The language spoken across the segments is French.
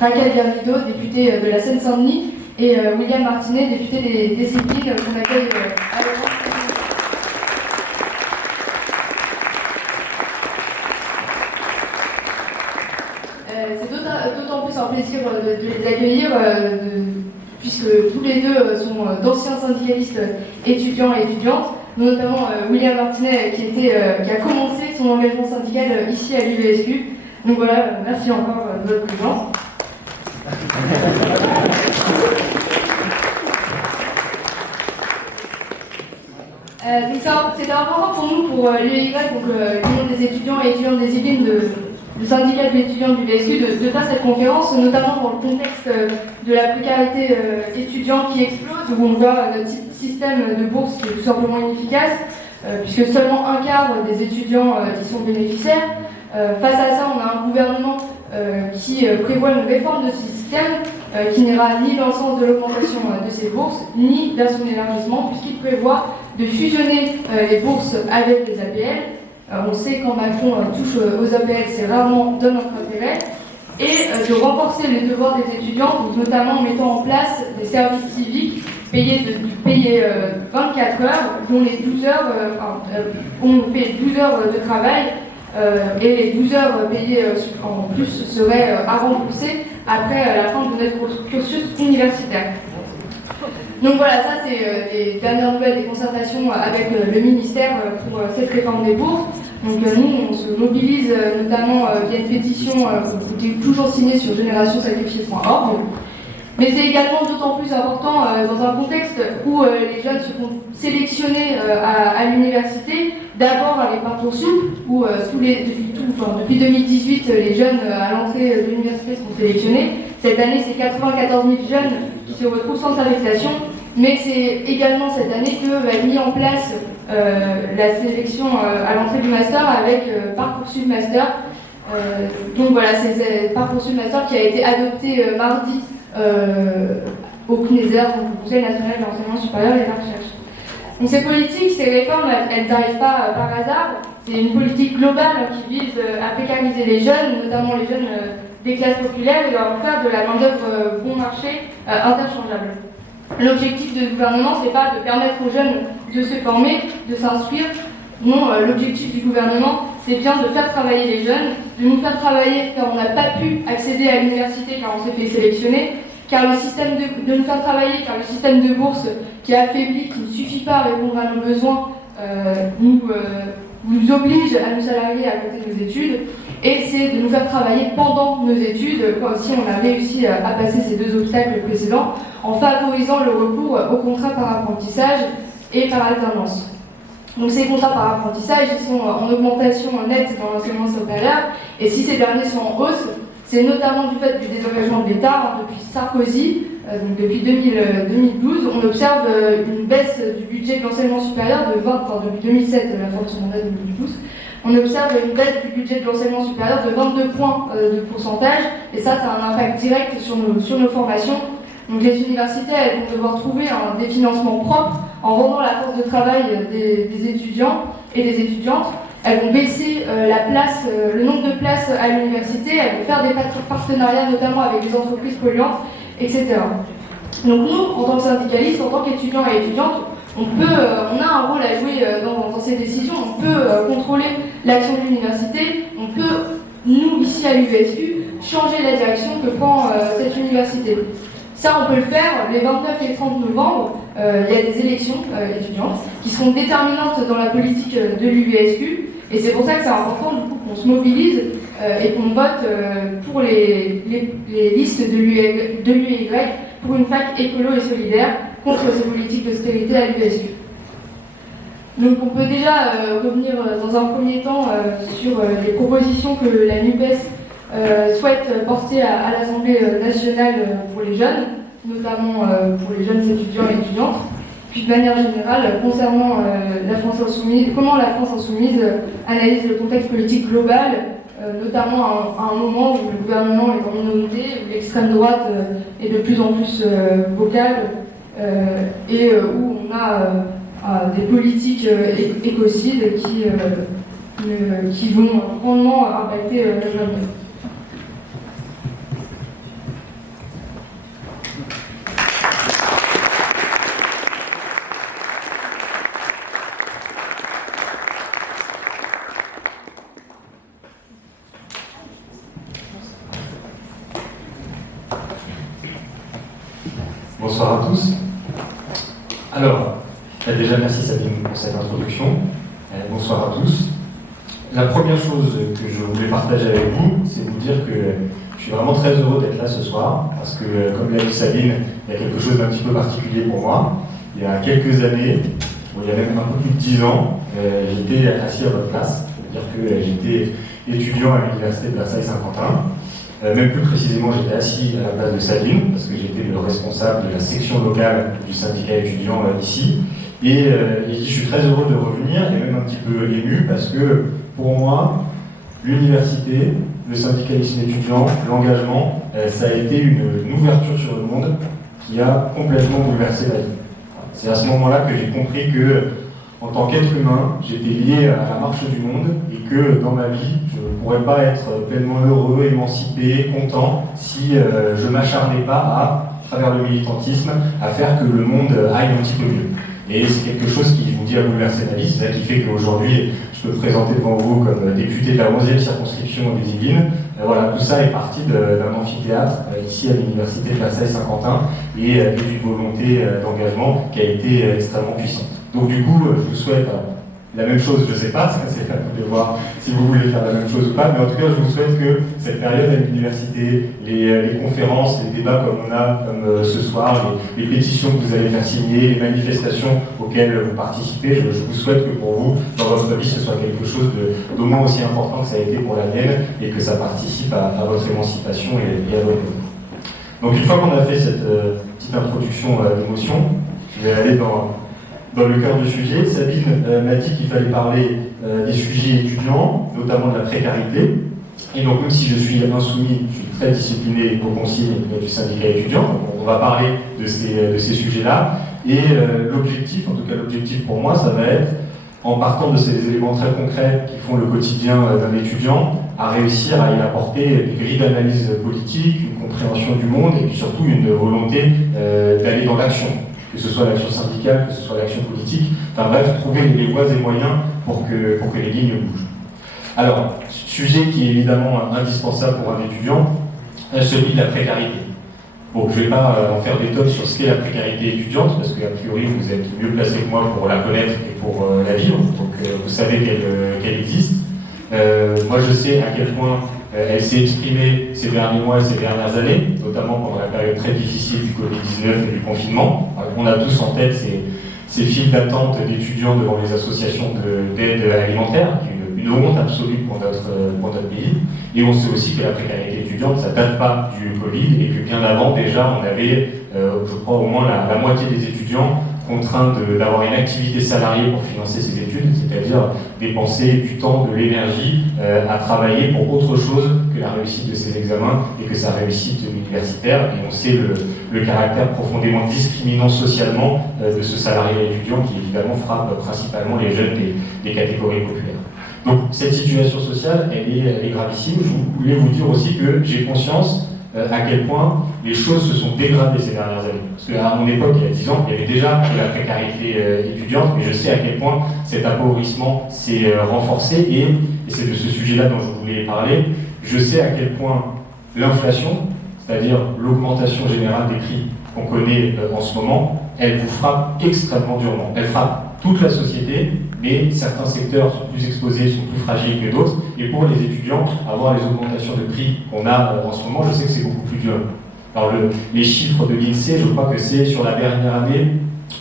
Raquel Garrido, députée de la Seine-Saint-Denis, et William Martinet, député des Yvelines, qu'on accueille à l'avance. C'est d'autant plus un plaisir de les accueillir, puisque tous les deux sont d'anciens syndicalistes étudiants et étudiantes, notamment William Martinet qui a commencé son engagement syndical ici à l'UVSQ. Donc voilà, merci encore de votre présence. C'était important pour nous, pour l'UEY, donc l'Union des étudiants et étudiantes des Yvelines, le syndicat des étudiants du VSU, de faire cette conférence, notamment dans le contexte de la précarité étudiante qui explose, où on voit notre système de bourse qui est tout simplement inefficace, puisque seulement un quart des étudiants y sont bénéficiaires. Face à ça, on a un gouvernement qui prévoit une réforme de ce système qui n'ira ni dans le sens de l'augmentation de ces bourses, ni dans son élargissement, puisqu'il prévoit de fusionner les bourses avec les APL. On sait quand Macron touche aux APL, c'est rarement dans notre intérêt, et de renforcer les devoirs des étudiants, donc notamment en mettant en place des services civiques payés 24 heures, dont les 12 heures, on fait 12 heures de travail, et les 12 heures payées en plus seraient à rembourser après la fin de notre cursus universitaire. Donc voilà, ça c'est les dernières nouvelles des concertations avec le ministère pour cette réforme des bourses. Donc nous, on se mobilise notamment via une pétition qui est toujours signée sur générationsacrifiée.org. Mais c'est également d'autant plus important dans un contexte où les jeunes se font sélectionner à l'université, d'abord avec Parcoursup, où depuis 2018, les jeunes à l'entrée de l'université sont sélectionnés. Cette année, c'est 94 000 jeunes qui se retrouvent sans affectation, mais c'est également cette année que va être mis en place la sélection à l'entrée du master avec Parcoursup Master. Donc voilà, c'est Parcoursup Master qui a été adopté mardi au CNESER, donc au Conseil national de l'enseignement supérieur et de la recherche. Donc ces politiques, ces réformes, elles n'arrivent pas par hasard. C'est une politique globale qui vise à précariser les jeunes, notamment les jeunes des classes populaires, et leur faire de la main-d'œuvre bon marché interchangeable. L'objectif du gouvernement, c'est pas de permettre aux jeunes de se former, de s'instruire. Non, l'objectif du gouvernement, c'est bien de faire travailler les jeunes, de nous faire travailler car on n'a pas pu accéder à l'université car on s'est fait sélectionner, car le système de nous faire travailler, car le système de bourse qui est affaibli, qui ne suffit pas à répondre à nos besoins, nous oblige à nous salarier à côté de nos études, et c'est de nous faire travailler pendant nos études, comme si on a réussi à passer ces deux obstacles précédents, en favorisant le recours aux contrats par apprentissage et par alternance. Donc ces contrats par apprentissage, ils sont en augmentation nette dans l'enseignement supérieur, et si ces derniers sont en hausse, c'est notamment du fait du désengagement de l'État. Depuis Sarkozy, donc depuis 2012, on observe une baisse du budget de l'enseignement supérieur depuis 2007, la fin de son mandat de 2012, on observe une baisse du budget de l'enseignement supérieur de 22 points de pourcentage, et ça a un impact direct sur nos formations. Donc les universités, elles vont devoir trouver des financements propres en rendant la force de travail des étudiants et des étudiantes. Elles vont baisser le nombre de places à l'université, elles vont faire des partenariats notamment avec des entreprises polluantes, etc. Donc nous, en tant que syndicalistes, en tant qu'étudiants et étudiantes, on a un rôle à jouer dans ces décisions, on peut contrôler l'action de l'université, on peut, nous, ici à l'UVSU, changer la direction que prend cette université. Ça, on peut le faire les 29 et 30 novembre. Il y a des élections étudiantes qui sont déterminantes dans la politique de l'UVSQ. Et c'est pour ça que c'est important du coup, qu'on se mobilise et qu'on vote pour les listes de l'UEY pour une fac écolo et solidaire contre ces politiques d'austérité à l'UVSQ. Donc on peut déjà revenir dans un premier temps sur les propositions que la NUPES souhaite porter à l'Assemblée nationale pour les jeunes, notamment pour les jeunes étudiants et étudiantes, puis de manière générale concernant la France insoumise, comment la France insoumise analyse le contexte politique global, notamment à un moment où le gouvernement est en minorité, où l'extrême droite est de plus en plus vocale, et où on a des politiques écocides qui vont grandement impacter le jeune. Bonsoir à tous. Alors, déjà merci Sabine pour cette introduction. Bonsoir à tous. La première chose que je voulais partager avec vous, c'est vous dire que je suis vraiment très heureux d'être là ce soir, parce que, comme l'a dit Sabine, il y a quelque chose d'un petit peu particulier pour moi. Il y a quelques années, il y a même un peu plus de 10 ans, j'étais assis à votre place, c'est-à-dire que j'étais étudiant à l'université de Versailles-Saint-Quentin. Même plus précisément, j'étais assis à la place de Sabine, parce que j'étais le responsable de la section locale du syndicat étudiant ici. Et je suis très heureux de revenir, et même un petit peu ému, parce que pour moi, l'université, le syndicalisme étudiant, l'engagement, ça a été une ouverture sur le monde qui a complètement bouleversé ma vie. C'est à ce moment-là que j'ai compris que, en tant qu'être humain, j'étais lié à la marche du monde et que dans ma vie, je ne pourrais pas être pleinement heureux, émancipé, content si je ne m'acharnais pas à travers le militantisme, à faire que le monde aille un petit peu mieux. Et c'est quelque chose qui, je vous dis, a bouleversé ma vie. C'est ça qui fait qu'aujourd'hui, je peux me présenter devant vous comme député de la 11e circonscription des Yvelines. Voilà, tout ça est parti d'un amphithéâtre ici à l'université de Versailles-Saint-Quentin et d'une volonté d'engagement qui a été extrêmement puissante. Donc du coup, je vous souhaite la même chose, je ne sais pas, c'est à vous de voir si vous voulez faire la même chose ou pas, mais en tout cas, je vous souhaite que cette période à l'université, les conférences, les débats comme on a comme ce soir, les pétitions que vous allez faire signer, les manifestations auxquelles vous participez, je vous souhaite que pour vous, dans votre vie, ce soit quelque chose d'au moins aussi important que ça a été pour la mienne et que ça participe à votre émancipation et à votre vie. Donc une fois qu'on a fait cette petite introduction d'émotion, je vais aller dans le cœur du sujet. Sabine m'a dit qu'il fallait parler des sujets étudiants, notamment de la précarité. Et donc, même si je suis insoumis, je suis très discipliné aux consignes du syndicat étudiant. Donc, on va parler de ces sujets-là. Et l'objectif, en tout cas l'objectif pour moi, ça va être, en partant de ces éléments très concrets qui font le quotidien d'un étudiant, à réussir à y apporter des grilles d'analyse politique, une compréhension du monde et puis surtout une volonté d'aller dans l'action. Que ce soit l'action syndicale, que ce soit l'action politique, enfin bref, trouver les voies et moyens pour que les lignes bougent. Alors, sujet qui est évidemment indispensable pour un étudiant, celui de la précarité. Bon, je ne vais pas en faire des tonnes sur ce qu'est la précarité étudiante, parce qu'a priori vous êtes mieux placé que moi pour la connaître et pour la vivre, donc vous savez qu'elle existe. Moi je sais à quel point elle s'est exprimée ces derniers mois et ces dernières années, notamment pendant la période très difficile du Covid-19 et du confinement. On a tous en tête ces files d'attente d'étudiants devant les associations d'aide alimentaire, qui est une honte absolue pour notre pays. Et on sait aussi que la précarité étudiante, ça ne date pas du Covid, et que bien avant, déjà, on avait, je crois, au moins la moitié des étudiants contraints d'avoir une activité salariée pour financer ses études, c'est-à-dire dépenser du temps, de l'énergie à travailler pour autre chose que la réussite de ses examens et que sa réussite universitaire. Et on sait le caractère profondément discriminant socialement de ce salarié étudiant qui évidemment frappe principalement les jeunes des catégories populaires. Donc cette situation sociale, elle est gravissime. Je voulais vous dire aussi que j'ai conscience à quel point les choses se sont dégradées ces dernières années. Parce qu'à mon époque, il y a 10 ans, il y avait déjà la précarité étudiante, mais je sais à quel point cet appauvrissement s'est renforcé, et c'est de ce sujet-là dont je voulais parler. Je sais à quel point l'inflation, c'est-à-dire l'augmentation générale des prix qu'on connaît en ce moment, elle vous frappe extrêmement durement. Elle frappe toute la société, mais certains secteurs sont plus exposés, sont plus fragiles que d'autres. Et pour les étudiants, avoir les augmentations de prix qu'on a en ce moment, je sais que c'est beaucoup plus dur. Alors les chiffres de l'INSEE, je crois que c'est sur la dernière année,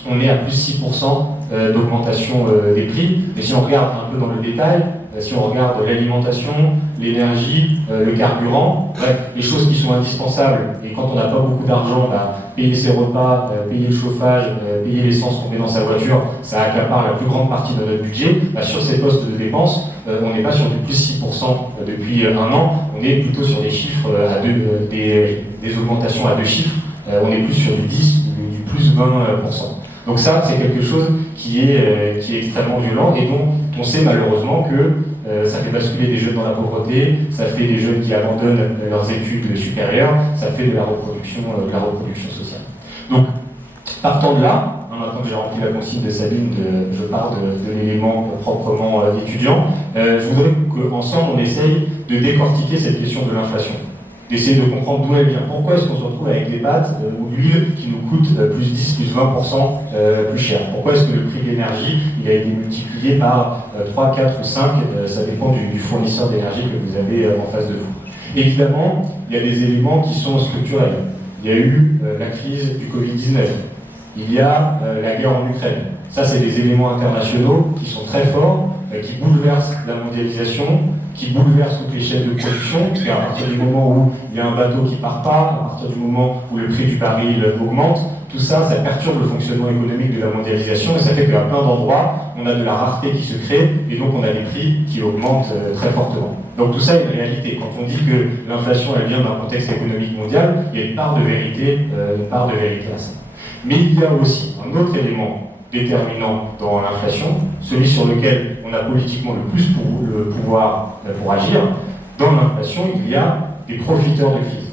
on est à plus 6% d'augmentation des prix. Mais si on regarde un peu dans le détail, si on regarde l'alimentation, l'énergie, le carburant, bref, les choses qui sont indispensables, et quand on n'a pas beaucoup d'argent, payer ses repas, payer le chauffage, payer l'essence qu'on met dans sa voiture, ça accapare la plus grande partie de notre budget. Sur ces postes de dépenses, on n'est pas sur du plus 6% depuis un an, on est plutôt sur des chiffres des augmentations à deux chiffres, on est plus sur du 10 ou du plus 20%. Donc ça, c'est quelque chose qui est extrêmement violent et dont on sait malheureusement que ça fait basculer des jeunes dans la pauvreté, ça fait des jeunes qui abandonnent leurs études supérieures, ça fait de la reproduction sociale. Donc, partant de là, maintenant que j'ai rempli la consigne de Sabine, je pars de l'élément proprement étudiant, je voudrais qu'ensemble on essaye de décortiquer cette question de l'inflation. d'essayer de comprendre d'où elle vient. Pourquoi est-ce qu'on se retrouve avec des pâtes ou l'huile qui nous coûte plus 10, plus 20% plus cher? Pourquoi est-ce que le prix de l'énergie il a été multiplié par 3, 4 ou 5 ça dépend du fournisseur d'énergie que vous avez en face de vous. Évidemment, il y a des éléments qui sont structurels. Il y a eu la crise du Covid-19. Il y a la guerre en Ukraine. Ça, c'est des éléments internationaux qui sont très forts, qui bouleversent la mondialisation, qui bouleversent toutes les chaînes de production, parce qu'à partir du moment où il y a un bateau qui part pas, à partir du moment où le prix du baril augmente, tout ça, ça perturbe le fonctionnement économique de la mondialisation et ça fait qu'à plein d'endroits, on a de la rareté qui se crée et donc on a des prix qui augmentent très fortement. Donc tout ça est une réalité. Quand on dit que l'inflation elle vient d'un contexte économique mondial, il y a une part de vérité à ça. Mais il y a aussi un autre élément déterminant dans l'inflation, celui sur lequel on a politiquement le plus le pouvoir pour agir. Dans l'inflation, il y a des profiteurs de crise.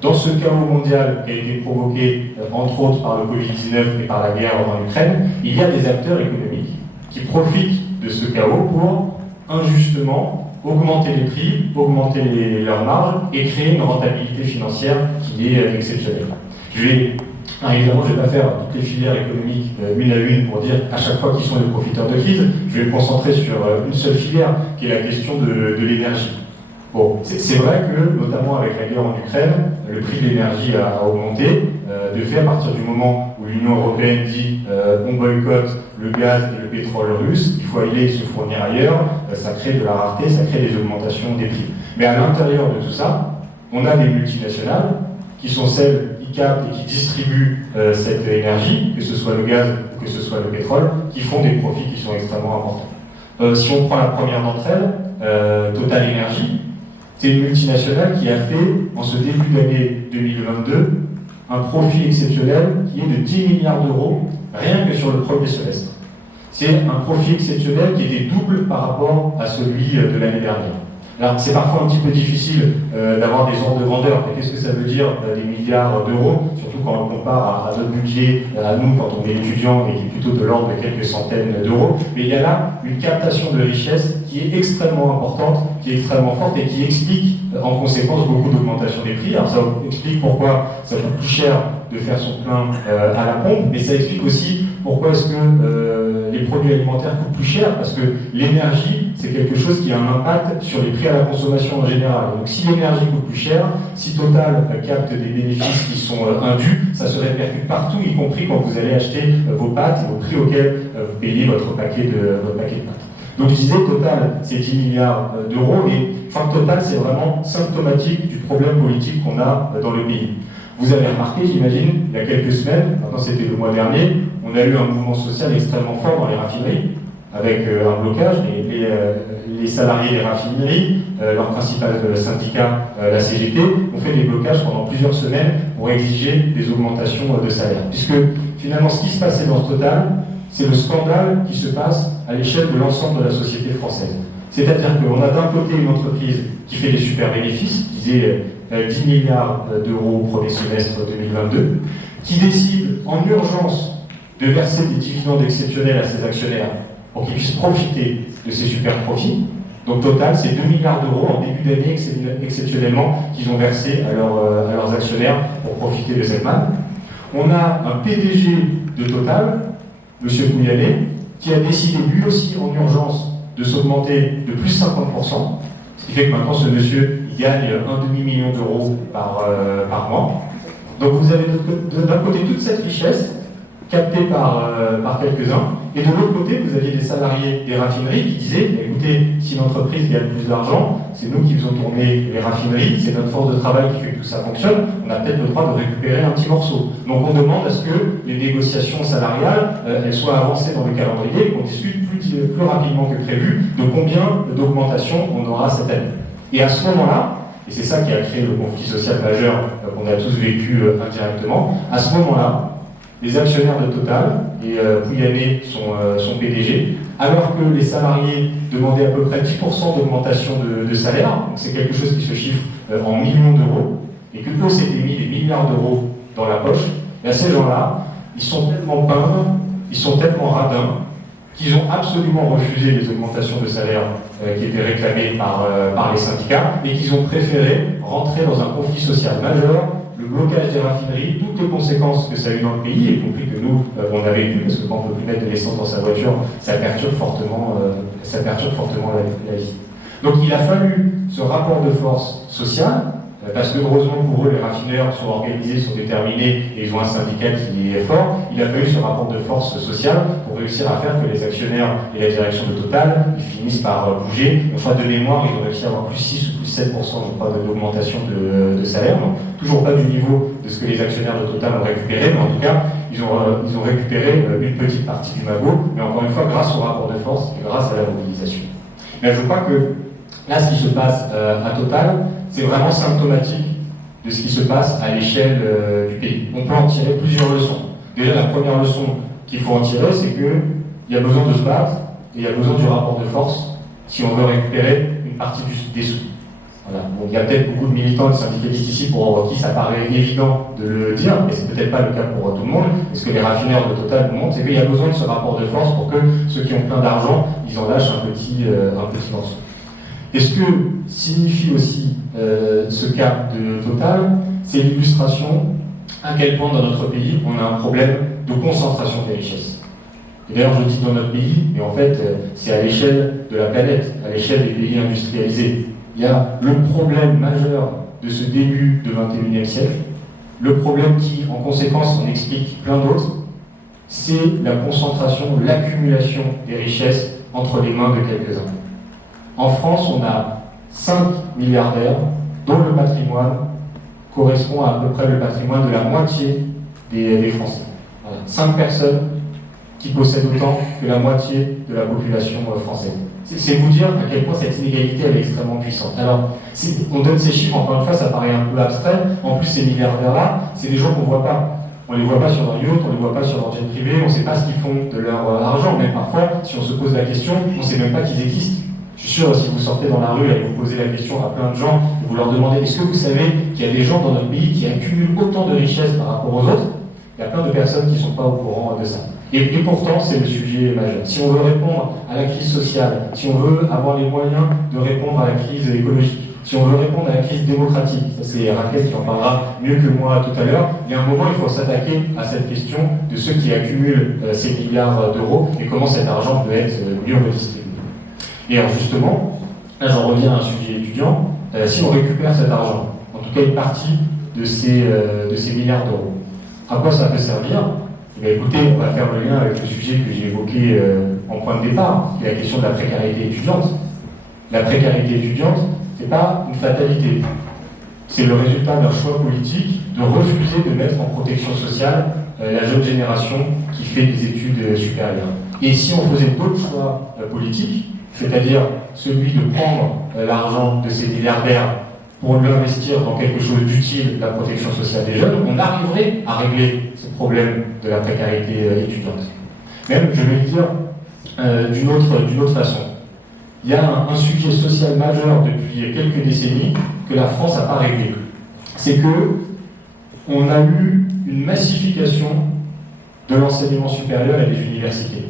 Dans ce chaos mondial qui a été provoqué, entre autres, par le Covid-19 et par la guerre en Ukraine, il y a des acteurs économiques qui profitent de ce chaos pour, injustement, augmenter les prix, augmenter leurs marges et créer une rentabilité financière qui est exceptionnelle. Évidemment, je ne vais pas faire toutes les filières économiques une à une pour dire à chaque fois qui sont les profiteurs de crise. Je vais me concentrer sur une seule filière qui est la question de l'énergie. Bon, c'est vrai que, notamment avec la guerre en Ukraine, le prix de l'énergie a augmenté. De fait, à partir du moment où l'Union européenne dit on boycotte le gaz et le pétrole russe, il faut aller se fournir ailleurs, ça crée de la rareté, ça crée des augmentations des prix. Mais à l'intérieur de tout ça, on a des multinationales qui sont celles qui captent et qui distribuent cette énergie, que ce soit le gaz ou que ce soit le pétrole, qui font des profits qui sont extrêmement importants. Si on prend la première d'entre elles, Total Energy, c'est une multinationale qui a fait, en ce début d'année 2022, un profit exceptionnel qui est de 10 milliards d'euros, rien que sur le premier semestre. C'est un profit exceptionnel qui était double par rapport à celui de l'année dernière. Alors, c'est parfois un petit peu difficile d'avoir des ordres de grandeur, mais qu'est-ce que ça veut dire des milliards d'euros, surtout quand on compare à notre budget, à nous, quand on est étudiant, et qui est plutôt de l'ordre de quelques centaines d'euros. Mais il y a là une captation de richesse qui est extrêmement importante, qui est extrêmement forte et qui explique en conséquence beaucoup d'augmentation des prix. Alors ça explique pourquoi ça coûte plus cher de faire son plein à la pompe, mais ça explique aussi pourquoi est-ce que les produits alimentaires coûtent plus cher, parce que l'énergie, c'est quelque chose qui a un impact sur les prix à la consommation en général. Donc si l'énergie coûte plus cher, si Total capte des bénéfices qui sont indus, ça se répercute partout, y compris quand vous allez acheter vos pâtes et au prix auquel vous payez votre paquet de pâtes. Donc je disais, Total, c'est 10 milliards d'euros, et je crois que Total, c'est vraiment symptomatique du problème politique qu'on a dans le pays. Vous avez remarqué, j'imagine, il y a quelques semaines, maintenant c'était le mois dernier, on a eu un mouvement social extrêmement fort dans les raffineries, avec un blocage. Les salariés des raffineries, leur principal syndicat, la CGT, ont fait des blocages pendant plusieurs semaines pour exiger des augmentations de salaire. Puisque finalement, ce qui se passait dans Total, c'est le scandale qui se passe à l'échelle de l'ensemble de la société française. C'est-à-dire qu'on a d'un côté une entreprise qui fait des super bénéfices, qui disait 10 milliards d'euros au premier semestre 2022, qui décide en urgence de verser des dividendes exceptionnels à ses actionnaires pour qu'ils puissent profiter de ces super profits. Donc Total, c'est 2 milliards d'euros en début d'année exceptionnellement qu'ils ont versé à leurs actionnaires pour profiter de cette manne. On a un PDG de Total, M. Pouyanné, qui a décidé lui aussi en urgence de s'augmenter de plus 50%, ce qui fait que maintenant ce monsieur il gagne un demi-million d'euros par mois. Donc vous avez d'un côté toute cette richesse captée par quelques-uns, et de l'autre côté vous aviez des salariés des raffineries qui disaient écoutez, si l'entreprise gagne plus d'argent, c'est nous qui faisons tourner les raffineries, c'est notre force de travail qui fait que tout ça fonctionne, on a peut-être le droit de récupérer un petit morceau. Donc on demande à ce que les négociations salariales elles soient avancées dans le calendrier et qu'on discute plus rapidement que prévu de combien d'augmentation on aura cette année. Et à ce moment-là, et c'est ça qui a créé le conflit social majeur qu'on a tous vécu indirectement, à ce moment-là, les actionnaires de Total, et Pouyanné, son PDG, alors que les salariés demandaient à peu près 10% d'augmentation de salaire, donc c'est quelque chose qui se chiffre en millions d'euros, et que eux s'étaient mis des milliards d'euros dans la poche, et à ces gens-là, ils sont tellement peintres, ils sont tellement radins, qu'ils ont absolument refusé les augmentations de salaire qui étaient réclamées par les syndicats, et qu'ils ont préféré rentrer dans un conflit social majeur, le blocage des raffineries, toutes les conséquences que ça a eu dans le pays, y compris que nous, on avait vu, parce que quand on ne peut plus mettre de l'essence dans sa voiture, ça perturbe fortement la vie. Donc il a fallu ce rapport de force sociale, parce que heureusement pour eux, les raffineurs sont organisés, sont déterminés, et ils ont un syndicat qui est fort. Il a fallu ce rapport de force sociale pour réussir à faire que les actionnaires et la direction de Total, ils finissent par bouger. Je crois de mémoire, ils ont réussi à avoir plus 6 ou plus 7%, je crois, d'augmentation de salaire. Donc, toujours pas du niveau de ce que les actionnaires de Total ont récupéré, mais en tout cas, ils ont récupéré une petite partie du magot, mais encore une fois, grâce au rapport de force et grâce à la mobilisation. Mais je crois que là, ce qui se passe à Total, c'est vraiment symptomatique de ce qui se passe à l'échelle du pays. On peut en tirer plusieurs leçons. Déjà, la première leçon qu'il faut en tirer, c'est qu'il y a besoin de se battre et il y a besoin du rapport de force si on veut récupérer une partie des sous. Voilà. Bon, il y a peut-être beaucoup de militants et de syndicalistes ici pour qui ça paraît évident de le dire, mais c'est peut-être pas le cas pour tout le monde. Et ce que les raffineurs de Total nous montrent, c'est qu'il y a besoin de ce rapport de force pour que ceux qui ont plein d'argent, ils en lâchent un petit morceau. Et ce que signifie aussi ce cas de Total, c'est l'illustration à quel point dans notre pays on a un problème de concentration des richesses. Et d'ailleurs je dis dans notre pays, mais en fait c'est à l'échelle de la planète, à l'échelle des pays industrialisés. Il y a le problème majeur de ce début du XXIe siècle, le problème qui en conséquence en explique plein d'autres, c'est la concentration, l'accumulation des richesses entre les mains de quelques-uns. En France, on a 5 milliardaires dont le patrimoine correspond à peu près le patrimoine de la moitié des Français. Voilà. 5 personnes qui possèdent autant que la moitié de la population française. C'est vous dire à quel point cette inégalité elle est extrêmement puissante. Alors, on donne ces chiffres, encore une fois, ça paraît un peu abstrait. En plus, ces milliardaires-là, c'est des gens qu'on ne voit pas. On ne les voit pas sur leur yacht, on ne les voit pas sur leur jet privé, on ne sait pas ce qu'ils font de leur argent. Même parfois, si on se pose la question, on ne sait même pas qu'ils existent. Je suis sûr, si vous sortez dans la rue et vous posez la question à plein de gens, et vous leur demandez est-ce que vous savez qu'il y a des gens dans notre pays qui accumulent autant de richesses par rapport aux autres? Il y a plein de personnes qui ne sont pas au courant de ça. Et pourtant, c'est le sujet majeur. Si on veut répondre à la crise sociale, si on veut avoir les moyens de répondre à la crise écologique, si on veut répondre à la crise démocratique, ça c'est Raquel qui en parlera mieux que moi tout à l'heure, il y a un moment, il faut s'attaquer à cette question de ceux qui accumulent ces milliards d'euros et comment cet argent peut être mieux redistribué. Et alors justement, là j'en reviens à un sujet étudiant, si on récupère cet argent, en tout cas une partie de ces milliards d'euros, à quoi ça peut servir? Eh bien, écoutez, on va faire le lien avec le sujet que j'ai évoqué en point de départ, qui est la question de la précarité étudiante. La précarité étudiante, ce n'est pas une fatalité. C'est le résultat d'un choix politique de refuser de mettre en protection sociale la jeune génération qui fait des études supérieures. Et si on faisait d'autres choix politiques, c'est-à-dire celui de prendre l'argent de ces milliardaires pour l'investir dans quelque chose d'utile, la protection sociale des jeunes, on arriverait à régler ce problème de la précarité étudiante. Même, je vais le dire d'une autre façon. Il y a un sujet social majeur depuis quelques décennies que la France n'a pas réglé. C'est que on a eu une massification de l'enseignement supérieur et des universités.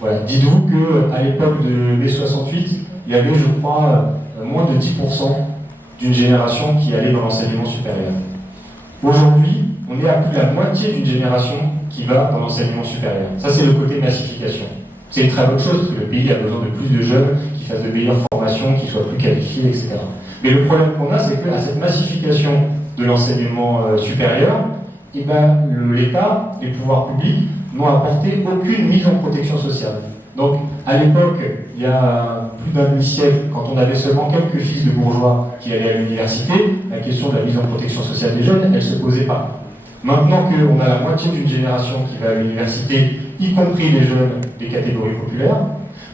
Voilà. Dites-vous qu'à l'époque de mai 68, il y avait, je crois, moins de 10% d'une génération qui allait dans l'enseignement supérieur. Aujourd'hui, on est à plus de la moitié d'une génération qui va dans l'enseignement supérieur. Ça, c'est le côté massification. C'est une très bonne chose, parce que le pays a besoin de plus de jeunes qui fassent de meilleures formations, qui soient plus qualifiés, etc. Mais le problème qu'on a, c'est qu'à cette massification de l'enseignement supérieur, eh ben, l'État, les pouvoirs publics, n'ont apporté aucune mise en protection sociale. Donc, à l'époque, il y a plus d'un demi-siècle, quand on avait seulement quelques fils de bourgeois qui allaient à l'université, la question de la mise en protection sociale des jeunes, elle ne se posait pas. Maintenant qu'on a la moitié d'une génération qui va à l'université, y compris les jeunes des catégories populaires,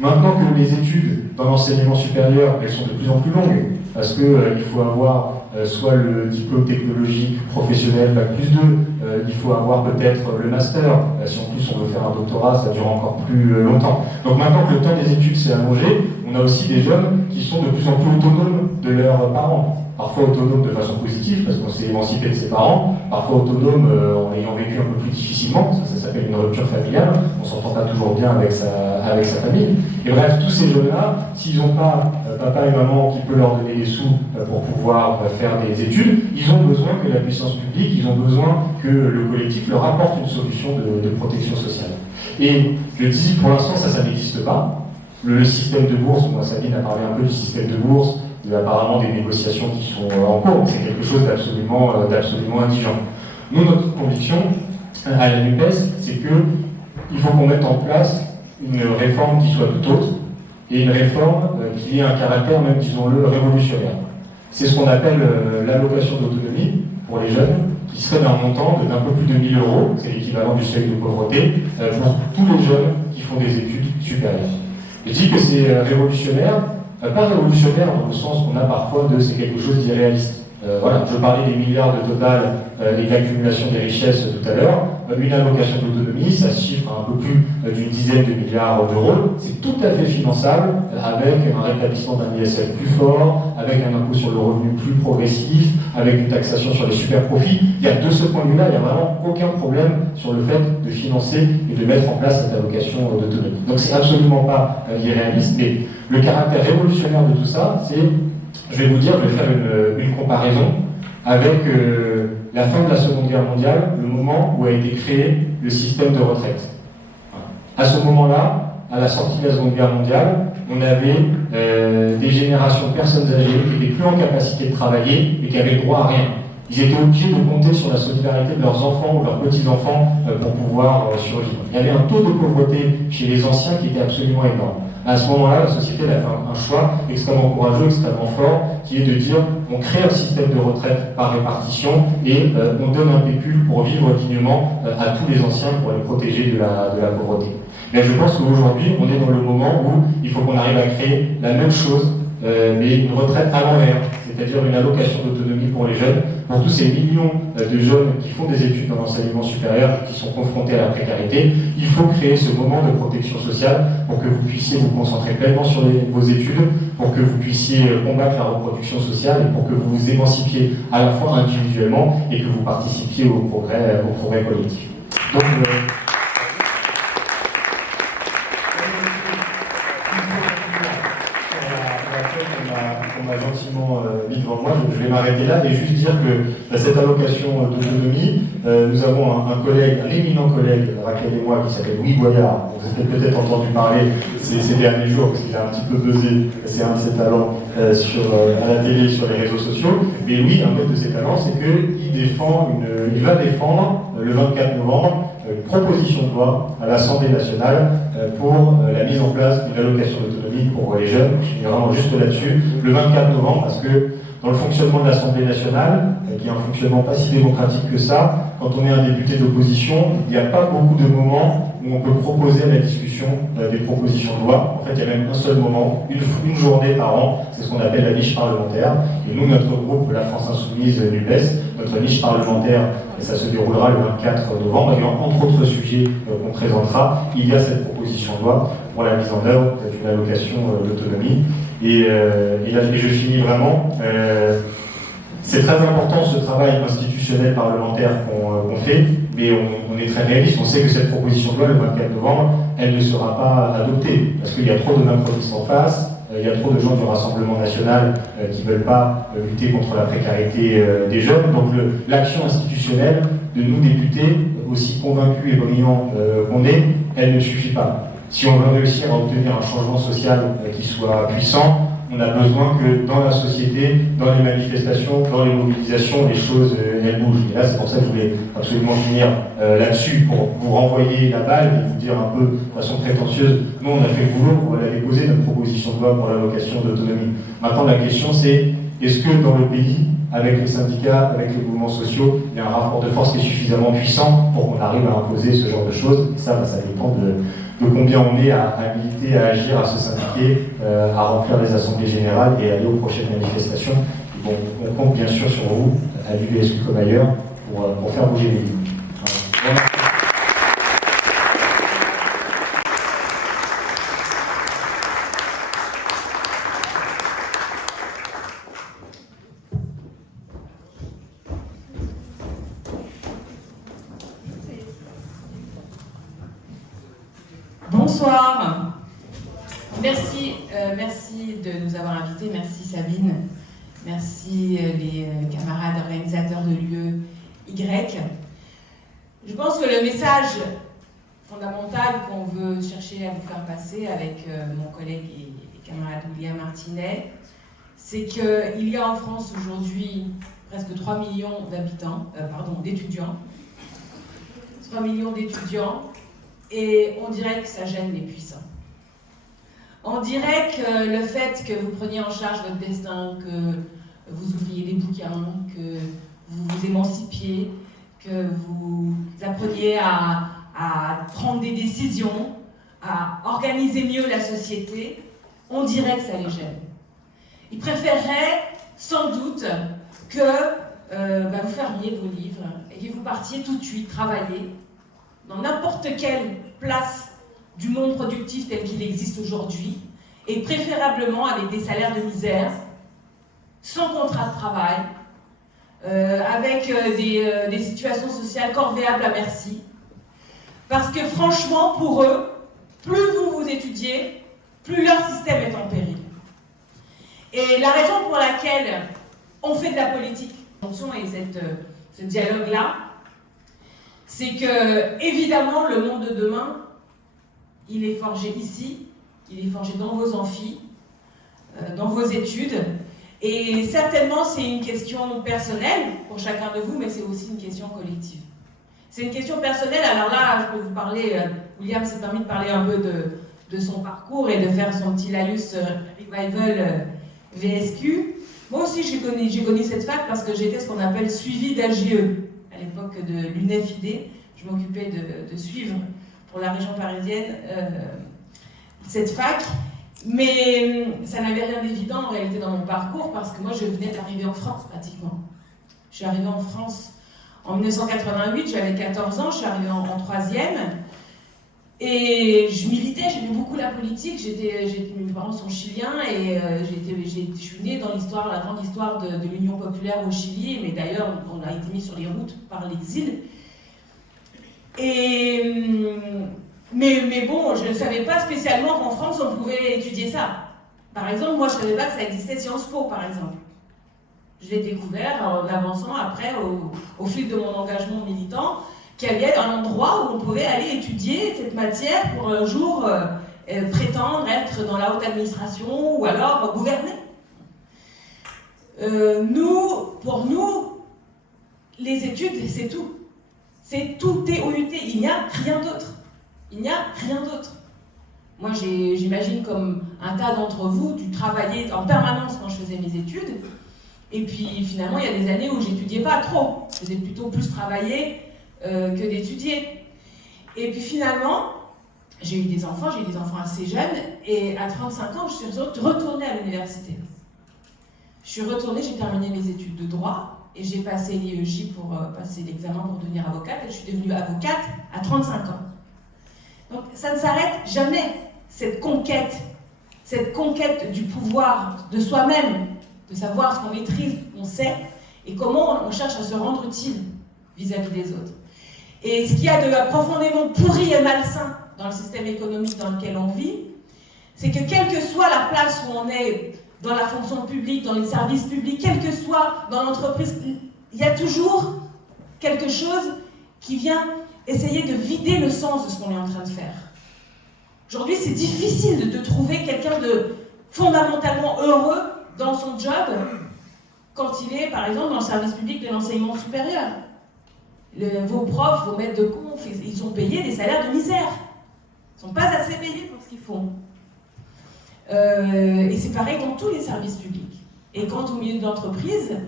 maintenant que les études dans l'enseignement supérieur, elles sont de plus en plus longues, parce qu'il faut avoir soit le diplôme technologique professionnel, Bac+2, il faut avoir peut-être le master, si en plus on veut faire un doctorat, ça dure encore plus longtemps. Donc maintenant que le temps des études s'est allongé, on a aussi des jeunes qui sont de plus en plus autonomes de leurs parents. parfois autonome de façon positive, parce qu'on s'est émancipé de ses parents, parfois autonome en ayant vécu un peu plus difficilement, ça s'appelle une rupture familiale, on s'entend pas toujours bien avec sa famille. Et bref, tous ces jeunes-là, s'ils n'ont pas papa et maman qui peut leur donner des sous pour pouvoir faire des études, ils ont besoin que la puissance publique, ils ont besoin que le collectif leur apporte une solution de protection sociale. Et je dis, pour l'instant, ça n'existe pas. Le système de bourse, moi Sabine a parlé un peu du système de bourse, apparemment des négociations qui sont en cours, c'est quelque chose d'absolument indigent. Nous, notre conviction à la NUPES, c'est qu'il faut qu'on mette en place une réforme qui soit tout autre, et une réforme qui ait un caractère, même disons-le, révolutionnaire. C'est ce qu'on appelle l'allocation d'autonomie pour les jeunes, qui serait d'un montant d'un peu plus de 1 000 €, c'est l'équivalent du seuil de pauvreté, pour tous les jeunes qui font des études supérieures. Je dis que c'est révolutionnaire, pas révolutionnaire dans le sens qu'on a parfois de c'est quelque chose d'irréaliste. Voilà, je parlais des milliards de total et d'accumulation des richesses tout à l'heure. Une allocation d'autonomie, ça se chiffre à un peu plus d'une dizaine de milliards d'euros. C'est tout à fait finançable avec un rétablissement d'un ISF plus fort, avec un impôt sur le revenu plus progressif, avec une taxation sur les super profits. De ce point de vue-là, il n'y a vraiment aucun problème sur le fait de financer et de mettre en place cette allocation d'autonomie. Donc c'est absolument pas irréaliste, mais le caractère révolutionnaire de tout ça, c'est, je vais vous dire, je vais faire une comparaison avec la fin de la Seconde Guerre mondiale, le moment où a été créé le système de retraite. Voilà. À ce moment-là, à la sortie de la Seconde Guerre mondiale, on avait des générations de personnes âgées qui n'étaient plus en capacité de travailler et qui avaient le droit à rien. Ils étaient obligés de compter sur la solidarité de leurs enfants ou leurs petits-enfants pour pouvoir survivre. Il y avait un taux de pauvreté chez les anciens qui était absolument énorme. À ce moment-là, la société a fait un choix extrêmement courageux, extrêmement fort, qui est de dire on crée un système de retraite par répartition et on donne un pécule pour vivre dignement à tous les anciens pour les protéger de la pauvreté. Mais je pense qu'aujourd'hui, on est dans le moment où il faut qu'on arrive à créer la même chose, mais une retraite à l'envers, c'est-à-dire une allocation d'autonomie pour les jeunes, pour tous ces millions de jeunes qui font des études dans l'enseignement supérieur, qui sont confrontés à la précarité. Il faut créer ce moment de protection sociale pour que vous puissiez vous concentrer pleinement sur vos études, pour que vous puissiez combattre la reproduction sociale et pour que vous vous émancipiez à la fois individuellement et que vous participiez au progrès collectif. Donc, on m'a gentiment mis devant moi, je vais m'arrêter là et juste dire que cette allocation d'autonomie, nous avons un collègue, un éminent collègue, Raquel et moi, qui s'appelle Louis Boyard. Vous avez peut-être entendu parler ces derniers jours, parce qu'il a un petit peu buzzé, c'est un de ses talents à la télé, sur les réseaux sociaux. Mais Louis, un de ses talents, c'est qu'il va défendre le 24 novembre une proposition de loi à l'Assemblée nationale pour la mise en place d'une allocation d'autonomie pour les jeunes. Je finis vraiment juste là-dessus, le 24 novembre, parce que dans le fonctionnement de l'Assemblée nationale, qui est un fonctionnement pas si démocratique que ça, quand on est un député d'opposition, il n'y a pas beaucoup de moments où on peut proposer la discussion des propositions de loi. En fait, il y a même un seul moment, une journée par an, c'est ce qu'on appelle la niche parlementaire. Et nous, notre groupe, la France Insoumise NUPES, notre niche parlementaire, et ça se déroulera le 24 novembre, et entre autres sujets qu'on présentera, il y a cette proposition de loi pour la mise en œuvre d'une allocation d'autonomie. Et je finis vraiment. C'est très important ce travail institutionnel parlementaire qu'on fait, mais on est très réaliste. On sait que cette proposition de loi, le 24 novembre, elle ne sera pas adoptée, parce qu'il y a trop de macronistes en face, il y a trop de gens du Rassemblement national qui ne veulent pas lutter contre la précarité des jeunes. Donc l'action institutionnelle de nous députés, aussi convaincus et brillants qu'on est, elle ne suffit pas. Si on veut réussir à obtenir un changement social qui soit puissant, on a besoin que dans la société, dans les manifestations, dans les mobilisations, les choses elles bougent. Et là, c'est pour ça que je voulais absolument finir là-dessus, pour vous renvoyer la balle et vous dire un peu de façon prétentieuse, nous on a fait le boulot, on l'a déposé, notre proposition de loi pour l'allocation d'autonomie. Maintenant, la question c'est, est-ce que dans le pays, avec les syndicats, avec les mouvements sociaux, il y a un rapport de force qui est suffisamment puissant pour qu'on arrive à imposer ce genre de choses? Et ça, ça dépend de combien on est à militer, à agir, à se syndiquer, à remplir les assemblées générales et aller aux prochaines manifestations. Et bon, on compte bien sûr sur vous, à l'UVSU comme ailleurs, pour faire bouger les lignes. Voilà. Bonsoir. Merci de nous avoir invités. Merci Sabine. Merci les camarades organisateurs de l'UE-Y. Je pense que le message fondamental qu'on veut chercher à vous faire passer avec mon collègue et camarade William Martinet, c'est qu'il y a en France aujourd'hui presque 3 millions d'étudiants. 3 millions d'étudiants, et on dirait que ça gêne les puissants. On dirait que le fait que vous preniez en charge votre destin, que vous ouvriez des bouquins, que vous vous émancipiez, que vous appreniez à prendre des décisions, à organiser mieux la société, on dirait que ça les gêne. Ils préféreraient sans doute que vous fermiez vos livres et que vous partiez tout de suite travailler dans n'importe quelle place du monde productif tel qu'il existe aujourd'hui, et préférablement avec des salaires de misère, sans contrat de travail, avec des situations sociales corvéables à merci. Parce que franchement, pour eux, plus vous étudiez, plus leur système est en péril. Et la raison pour laquelle on fait de la politique, et ce dialogue-là, c'est que, évidemment, le monde de demain, il est forgé ici, il est forgé dans vos amphis, dans vos études, et certainement c'est une question personnelle pour chacun de vous, mais c'est aussi une question collective. C'est une question personnelle, alors là, je peux vous parler, William s'est permis de parler un peu de son parcours et de faire son petit laïus revival VSQ. Moi aussi, j'ai connu cette fac parce que j'étais ce qu'on appelle suivi d'AGE. À l'époque de l'UNEFID, je m'occupais de suivre pour la région parisienne cette fac, mais ça n'avait rien d'évident en réalité dans mon parcours parce que moi je venais d'arriver en France pratiquement. Je suis arrivée en France en 1988, j'avais 14 ans, je suis arrivée en 3e et je militais, j'aimais beaucoup la politique, mes parents sont chiliens et je suis née dans l'histoire, la grande histoire de l'Union populaire au Chili, mais d'ailleurs on a été mis sur les routes par l'exil. Mais bon, je ne savais pas spécialement qu'en France on pouvait étudier ça. Par exemple, moi je ne savais pas que ça existait Sciences Po par exemple. Je l'ai découvert en avançant après au fil de mon engagement militant, qu'il y avait un endroit où on pouvait aller étudier cette matière pour un jour prétendre être dans la haute administration ou alors gouverner. Pour nous, les études, c'est tout. C'est tout TOUT, il n'y a rien d'autre. Il n'y a rien d'autre. Moi, j'imagine comme un tas d'entre vous, du travailler en permanence quand je faisais mes études. Et puis finalement, il y a des années où j'étudiais pas trop. Je faisais plutôt plus travailler que d'étudier. Et puis finalement, j'ai eu des enfants assez jeunes, et à 35 ans, je suis retournée à l'université. Je suis retournée, j'ai terminé mes études de droit, et j'ai passé l'IEJ pour passer l'examen pour devenir avocate, et je suis devenue avocate à 35 ans. Donc ça ne s'arrête jamais, cette conquête du pouvoir de soi-même, de savoir ce qu'on maîtrise, qu'on sait, et comment on cherche à se rendre utile vis-à-vis des autres. Et ce qu'il y a de profondément pourri et malsain dans le système économique dans lequel on vit, c'est que quelle que soit la place où on est dans la fonction publique, dans les services publics, quelle que soit dans l'entreprise, il y a toujours quelque chose qui vient essayer de vider le sens de ce qu'on est en train de faire. Aujourd'hui, c'est difficile de trouver quelqu'un de fondamentalement heureux dans son job quand il est, par exemple, dans le service public de l'enseignement supérieur. Vos profs, vos maîtres de conf, ils sont payés des salaires de misère. Ils ne sont pas assez payés pour ce qu'ils font. Et c'est pareil dans tous les services publics. Et quant au milieu de l'entreprise,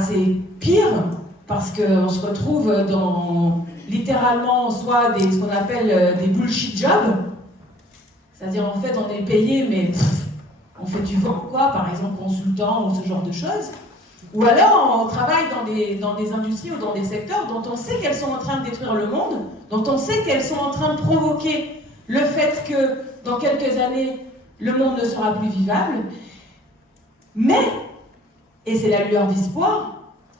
c'est pire, parce qu'on se retrouve dans littéralement soit ce qu'on appelle des bullshit jobs, c'est-à-dire en fait on est payé mais on fait du vent, quoi, par exemple consultant ou ce genre de choses, ou alors on travaille dans des industries ou dans des secteurs dont on sait qu'elles sont en train de détruire le monde, dont on sait qu'elles sont en train de provoquer le fait que dans quelques années le monde ne sera plus vivable, mais, et c'est la lueur d'espoir,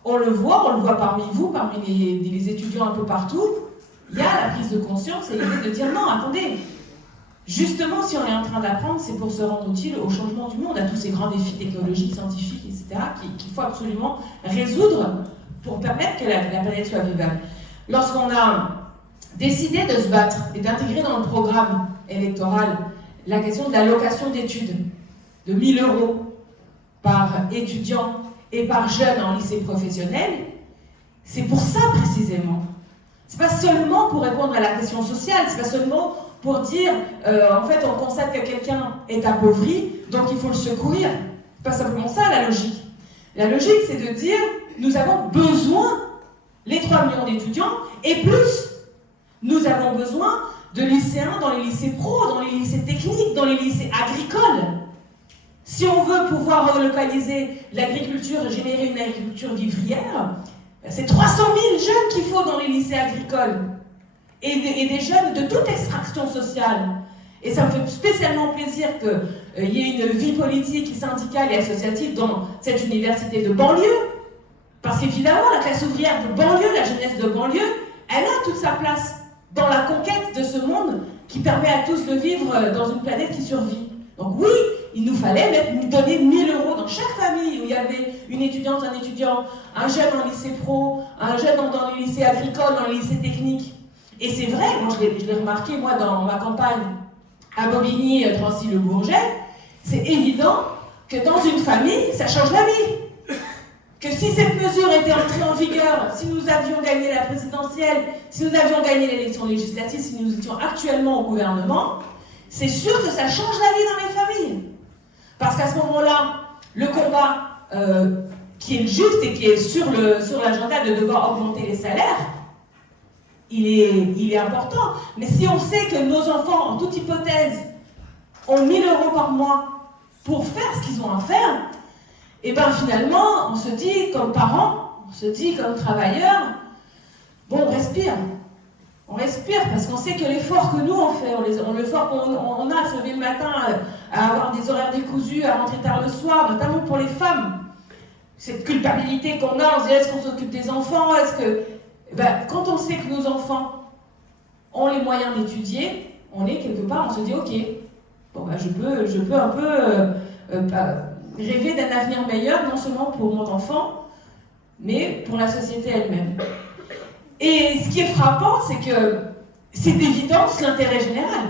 on le voit parmi vous, parmi les étudiants un peu partout, il y a la prise de conscience et l'idée de dire non, attendez, Justement, si on est en train d'apprendre, c'est pour se rendre utile au changement du monde, à tous ces grands défis technologiques, scientifiques, etc., qu'il faut absolument résoudre pour permettre que la planète soit vivable. Lorsqu'on a décidé de se battre et d'intégrer dans le programme électoral la question de l'allocation d'études de 1 000 € par étudiant et par jeune en lycée professionnel, c'est pour ça précisément. C'est pas seulement pour répondre à la question sociale, c'est pas seulement pour dire, en fait, on constate que quelqu'un est appauvri, donc il faut le secourir. C'est pas simplement ça la logique. La logique, c'est de dire, nous avons besoin, les 3 millions d'étudiants, et plus, nous avons besoin de lycéens dans les lycées pro, dans les lycées techniques, dans les lycées agricoles. Si on veut pouvoir relocaliser l'agriculture et générer une agriculture vivrière, c'est 300 000 jeunes qu'il faut dans les lycées agricoles. Et des jeunes de toute extraction sociale. Et ça me fait spécialement plaisir qu'il y ait une vie politique, syndicale et associative dans cette université de banlieue. Parce qu'évidemment, la classe ouvrière de banlieue, la jeunesse de banlieue, elle a toute sa place dans la conquête de ce monde qui permet à tous de vivre dans une planète qui survit. Donc oui, il nous fallait donner 1 000 € dans chaque famille où il y avait une étudiante, un étudiant, un jeune en lycée pro, un jeune dans les lycées agricoles, dans les lycées techniques. Et c'est vrai, moi je l'ai remarqué moi dans ma campagne à Bobigny, Drancy-le-Bourget, c'est évident que dans une famille, ça change la vie. Que si cette mesure était entrée en vigueur, si nous avions gagné la présidentielle, si nous avions gagné l'élection législative, si nous étions actuellement au gouvernement, c'est sûr que ça change la vie dans les familles. Parce qu'à ce moment-là, le combat qui est juste et qui est sur l'agenda de devoir augmenter les salaires, il est important. Mais si on sait que nos enfants, en toute hypothèse, ont 1 000 € par mois pour faire ce qu'ils ont à faire, et bien finalement, on se dit comme parents, on se dit comme travailleurs, bon, on respire. On respire parce qu'on sait que l'effort que nous on fait, l'effort qu'on a à se lever le matin, à avoir des horaires décousus, à rentrer tard le soir, notamment pour les femmes, cette culpabilité qu'on a, on se dit est-ce qu'on s'occupe des enfants, est-ce que... Ben, quand on sait que nos enfants ont les moyens d'étudier, on est quelque part, on se dit ok, bon, ben, je peux un peu rêver d'un avenir meilleur, non seulement pour mon enfant, mais pour la société elle-même. Et ce qui est frappant, c'est que c'est d'évidence l'intérêt général.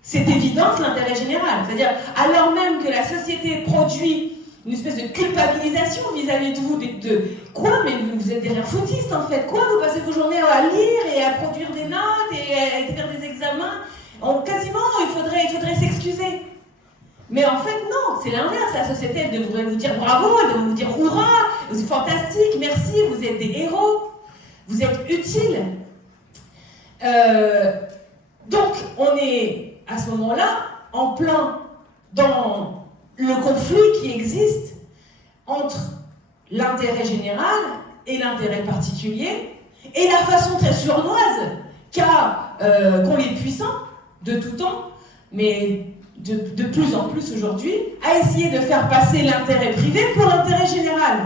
C'est d'évidence l'intérêt général. C'est-à-dire, alors même que la société produit une espèce de culpabilisation vis-à-vis de vous, de quoi, mais vous êtes des rien foutistes en fait, quoi, vous passez vos journées à lire et à produire des notes et à écrire des examens, quasiment il faudrait s'excuser. Mais en fait non, c'est l'inverse, la société elle devrait vous dire bravo, elle devrait vous dire hurrah, vous êtes fantastique, merci, vous êtes des héros, vous êtes utiles. Donc on est à ce moment-là en plein dans le conflit qui existe entre l'intérêt général et l'intérêt particulier, et la façon très sournoise qu'ont les puissants de tout temps, mais de plus en plus aujourd'hui, à essayer de faire passer l'intérêt privé pour l'intérêt général.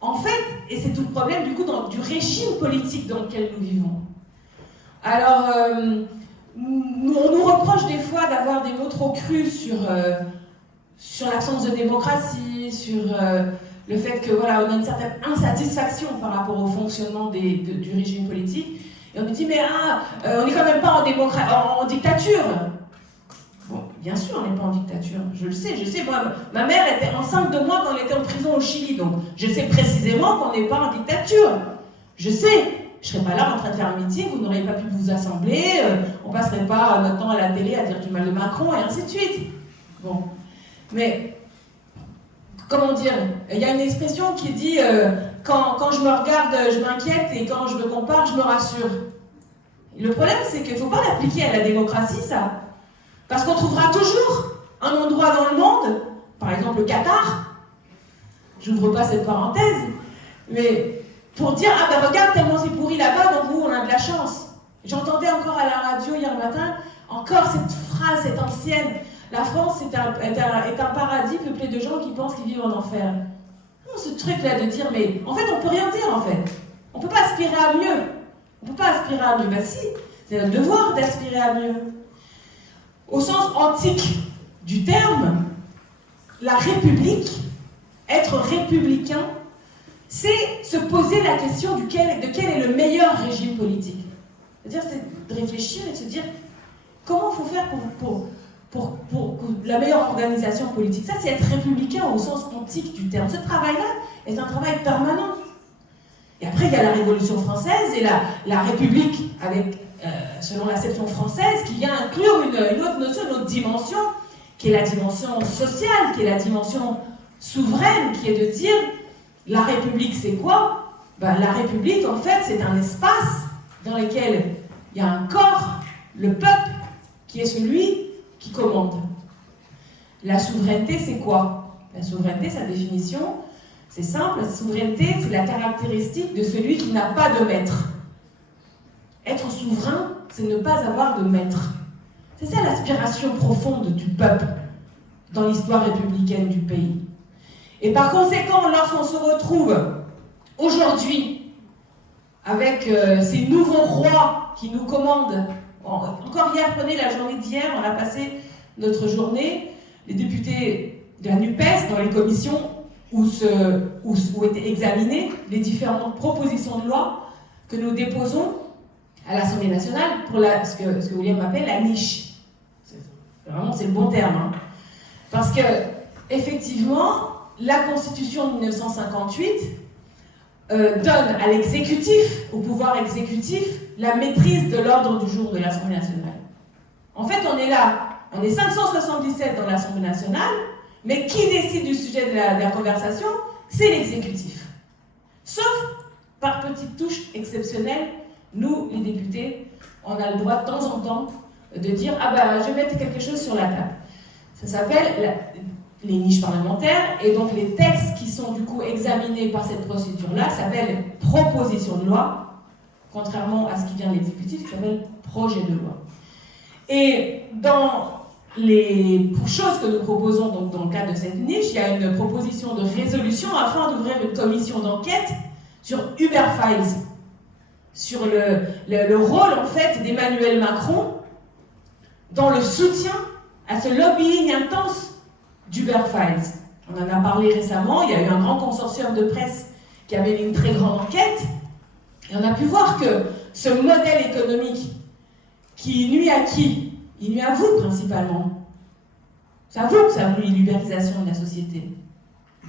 En fait, et c'est tout le problème du coup du régime politique dans lequel nous vivons. Alors, on nous reproche des fois d'avoir des mots trop crus sur l'absence de démocratie, sur le fait que voilà, on a une certaine insatisfaction par rapport au fonctionnement du régime politique. Et on nous dit mais on n'est quand même pas en dictature. Bon, bien sûr, on n'est pas en dictature. Je le sais. Moi, ma mère était enceinte de moi quand elle était en prison au Chili, donc je sais précisément qu'on n'est pas en dictature. Je sais. Je ne serais pas là en train de faire un meeting, vous n'auriez pas pu vous assembler, on ne passerait pas notre temps à la télé à dire du mal de Macron et ainsi de suite. Bon. Mais, comment dire, il y a une expression qui dit quand je me regarde, je m'inquiète et quand je me compare, je me rassure. Le problème, c'est qu'il ne faut pas l'appliquer à la démocratie, ça. Parce qu'on trouvera toujours un endroit dans le monde, par exemple le Qatar, je n'ouvre pas cette parenthèse, mais pour dire « Ah ben regarde, tellement c'est pourri là-bas, donc nous on a de la chance ». J'entendais encore à la radio hier matin, encore cette phrase, cette ancienne « La France est un paradis peuplé de gens qui pensent qu'ils vivent en enfer ». Ce truc-là de dire « Mais en fait on peut rien dire en fait, on peut pas aspirer à mieux ». On peut pas aspirer à mieux, bah si, C'est notre devoir d'aspirer à mieux. Au sens antique du terme, la République, être républicain, c'est se poser la question de quel est le meilleur régime politique. C'est-à-dire, c'est de réfléchir et de se dire comment il faut faire pour la meilleure organisation politique. Ça, c'est être républicain au sens antique du terme. Ce travail-là est un travail permanent. Et après, il y a la Révolution française et la République, avec, selon l'acception française, qui vient inclure une autre notion, une autre dimension, qui est la dimension sociale, qui est la dimension souveraine, qui est de dire, la République, c'est quoi? La République, en fait, c'est un espace dans lequel il y a un corps, le peuple, qui est celui qui commande. La souveraineté, c'est quoi? La souveraineté, sa définition, c'est simple, la souveraineté, c'est la caractéristique de celui qui n'a pas de maître. Être souverain, c'est ne pas avoir de maître. C'est ça l'aspiration profonde du peuple dans l'histoire républicaine du pays. Et par conséquent, lorsqu'on se retrouve aujourd'hui avec ces nouveaux rois qui nous commandent, encore hier, prenez la journée d'hier, on a passé notre journée, les députés de la NUPES dans les commissions où étaient examinées les différentes propositions de loi que nous déposons à l'Assemblée nationale pour ce que William appelle la niche. Vraiment, c'est le bon terme. Hein. Parce que, effectivement, la Constitution de 1958 donne à l'exécutif, au pouvoir exécutif, la maîtrise de l'ordre du jour de l'Assemblée nationale. En fait, on est là, on est 577 dans l'Assemblée nationale, mais qui décide du sujet de la conversation? C'est l'exécutif. Sauf, par petites touches exceptionnelles, nous, les députés, on a le droit de temps en temps de dire « Ah ben, je vais mettre quelque chose sur la table ». Ça s'appelle les niches parlementaires, et donc les textes qui sont du coup examinés par cette procédure-là s'appellent proposition de loi, contrairement à ce qui vient de l'exécutif, qui s'appelle projet de loi. Et dans les choses que nous proposons donc, dans le cadre de cette niche, il y a une proposition de résolution afin d'ouvrir une commission d'enquête sur Uber Files, sur le rôle en fait d'Emmanuel Macron dans le soutien à ce lobbying intense d'Uber Files. On en a parlé récemment, il y a eu un grand consortium de presse qui a mené une très grande enquête, et on a pu voir que ce modèle économique qui nuit à qui? Il nuit à vous principalement. C'est à vous que ça nuit l'ubérisation de la société.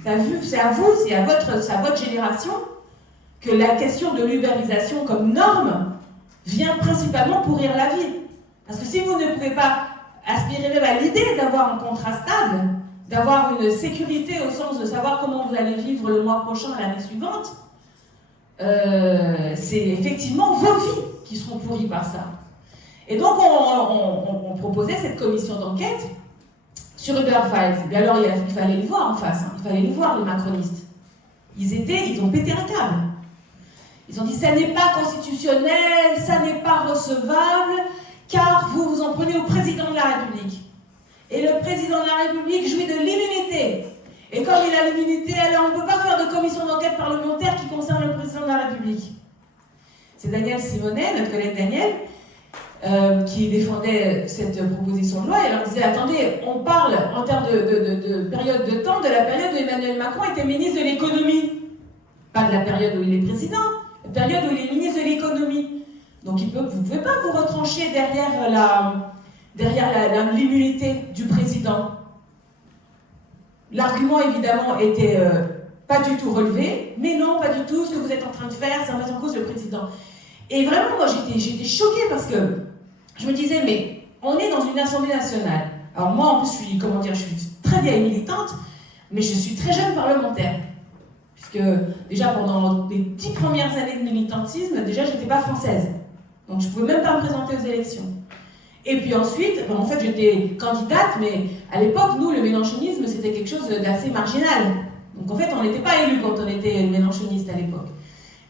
C'est à vous, c'est à votre génération que la question de l'ubérisation comme norme vient principalement pourrir la vie. Parce que si vous ne pouvez pas aspirer même à l'idée d'avoir un contrat stable, d'avoir une sécurité au sens de savoir comment vous allez vivre le mois prochain, l'année suivante, c'est effectivement vos vies qui seront pourries par ça. Et donc on proposait cette commission d'enquête sur Uber Files. Et alors il fallait les voir en face, hein. Il fallait les voir les macronistes. Ils ont pété un câble. Ils ont dit ça n'est pas constitutionnel, ça n'est pas recevable, car vous vous en prenez au président de la République. Et le président de la République jouit de l'immunité. Et comme il a l'immunité, alors on ne peut pas faire de commission d'enquête parlementaire qui concerne le président de la République. C'est Daniel Simonet, notre collègue Daniel, qui défendait cette proposition de loi et leur disait attendez, on parle en termes de période de temps de la période où Emmanuel Macron était ministre de l'économie. Pas de la période où il est président, la période où il est ministre de l'économie. Donc vous ne pouvez pas vous retrancher derrière l'immunité du président. L'argument, évidemment, était pas du tout relevé, mais non, pas du tout, ce que vous êtes en train de faire, ça met en cause le président. Et vraiment, moi, j'étais choquée parce que je me disais, mais on est dans une Assemblée nationale. Alors moi, en plus, je suis très vieille militante, mais je suis très jeune parlementaire. Puisque, déjà, pendant les 10 premières années de militantisme, déjà, je n'étais pas française. Donc, je ne pouvais même pas me présenter aux élections. Et puis ensuite, en fait, j'étais candidate, mais à l'époque, nous, le mélenchonisme, c'était quelque chose d'assez marginal. Donc, en fait, on n'était pas élus quand on était mélenchoniste à l'époque.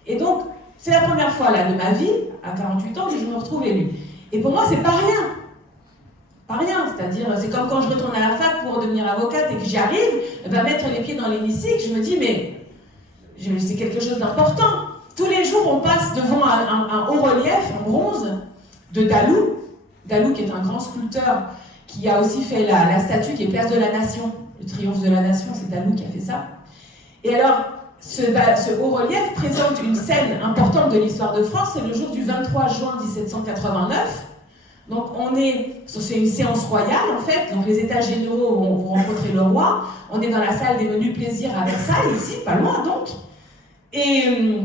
Et donc, c'est la première fois, là, de ma vie, à 48 ans, que je me retrouve élue. Et pour moi, c'est pas rien. Pas rien. C'est-à-dire, c'est comme quand je retourne à la fac pour devenir avocate et que j'y arrive, mettre les pieds dans l'hémicycle, je me dis, mais c'est quelque chose d'important. Tous les jours, on passe devant un haut relief, en bronze, de Dalou qui est un grand sculpteur, qui a aussi fait la statue qui est Place de la Nation, le triomphe de la Nation, c'est Dalou qui a fait ça. Et alors, ce haut-relief présente une scène importante de l'histoire de France, c'est le jour du 23 juin 1789. Donc c'est une séance royale en fait, donc les états généraux vont rencontrer le roi, on est dans la salle des menus plaisirs à Versailles, ici, pas loin donc, et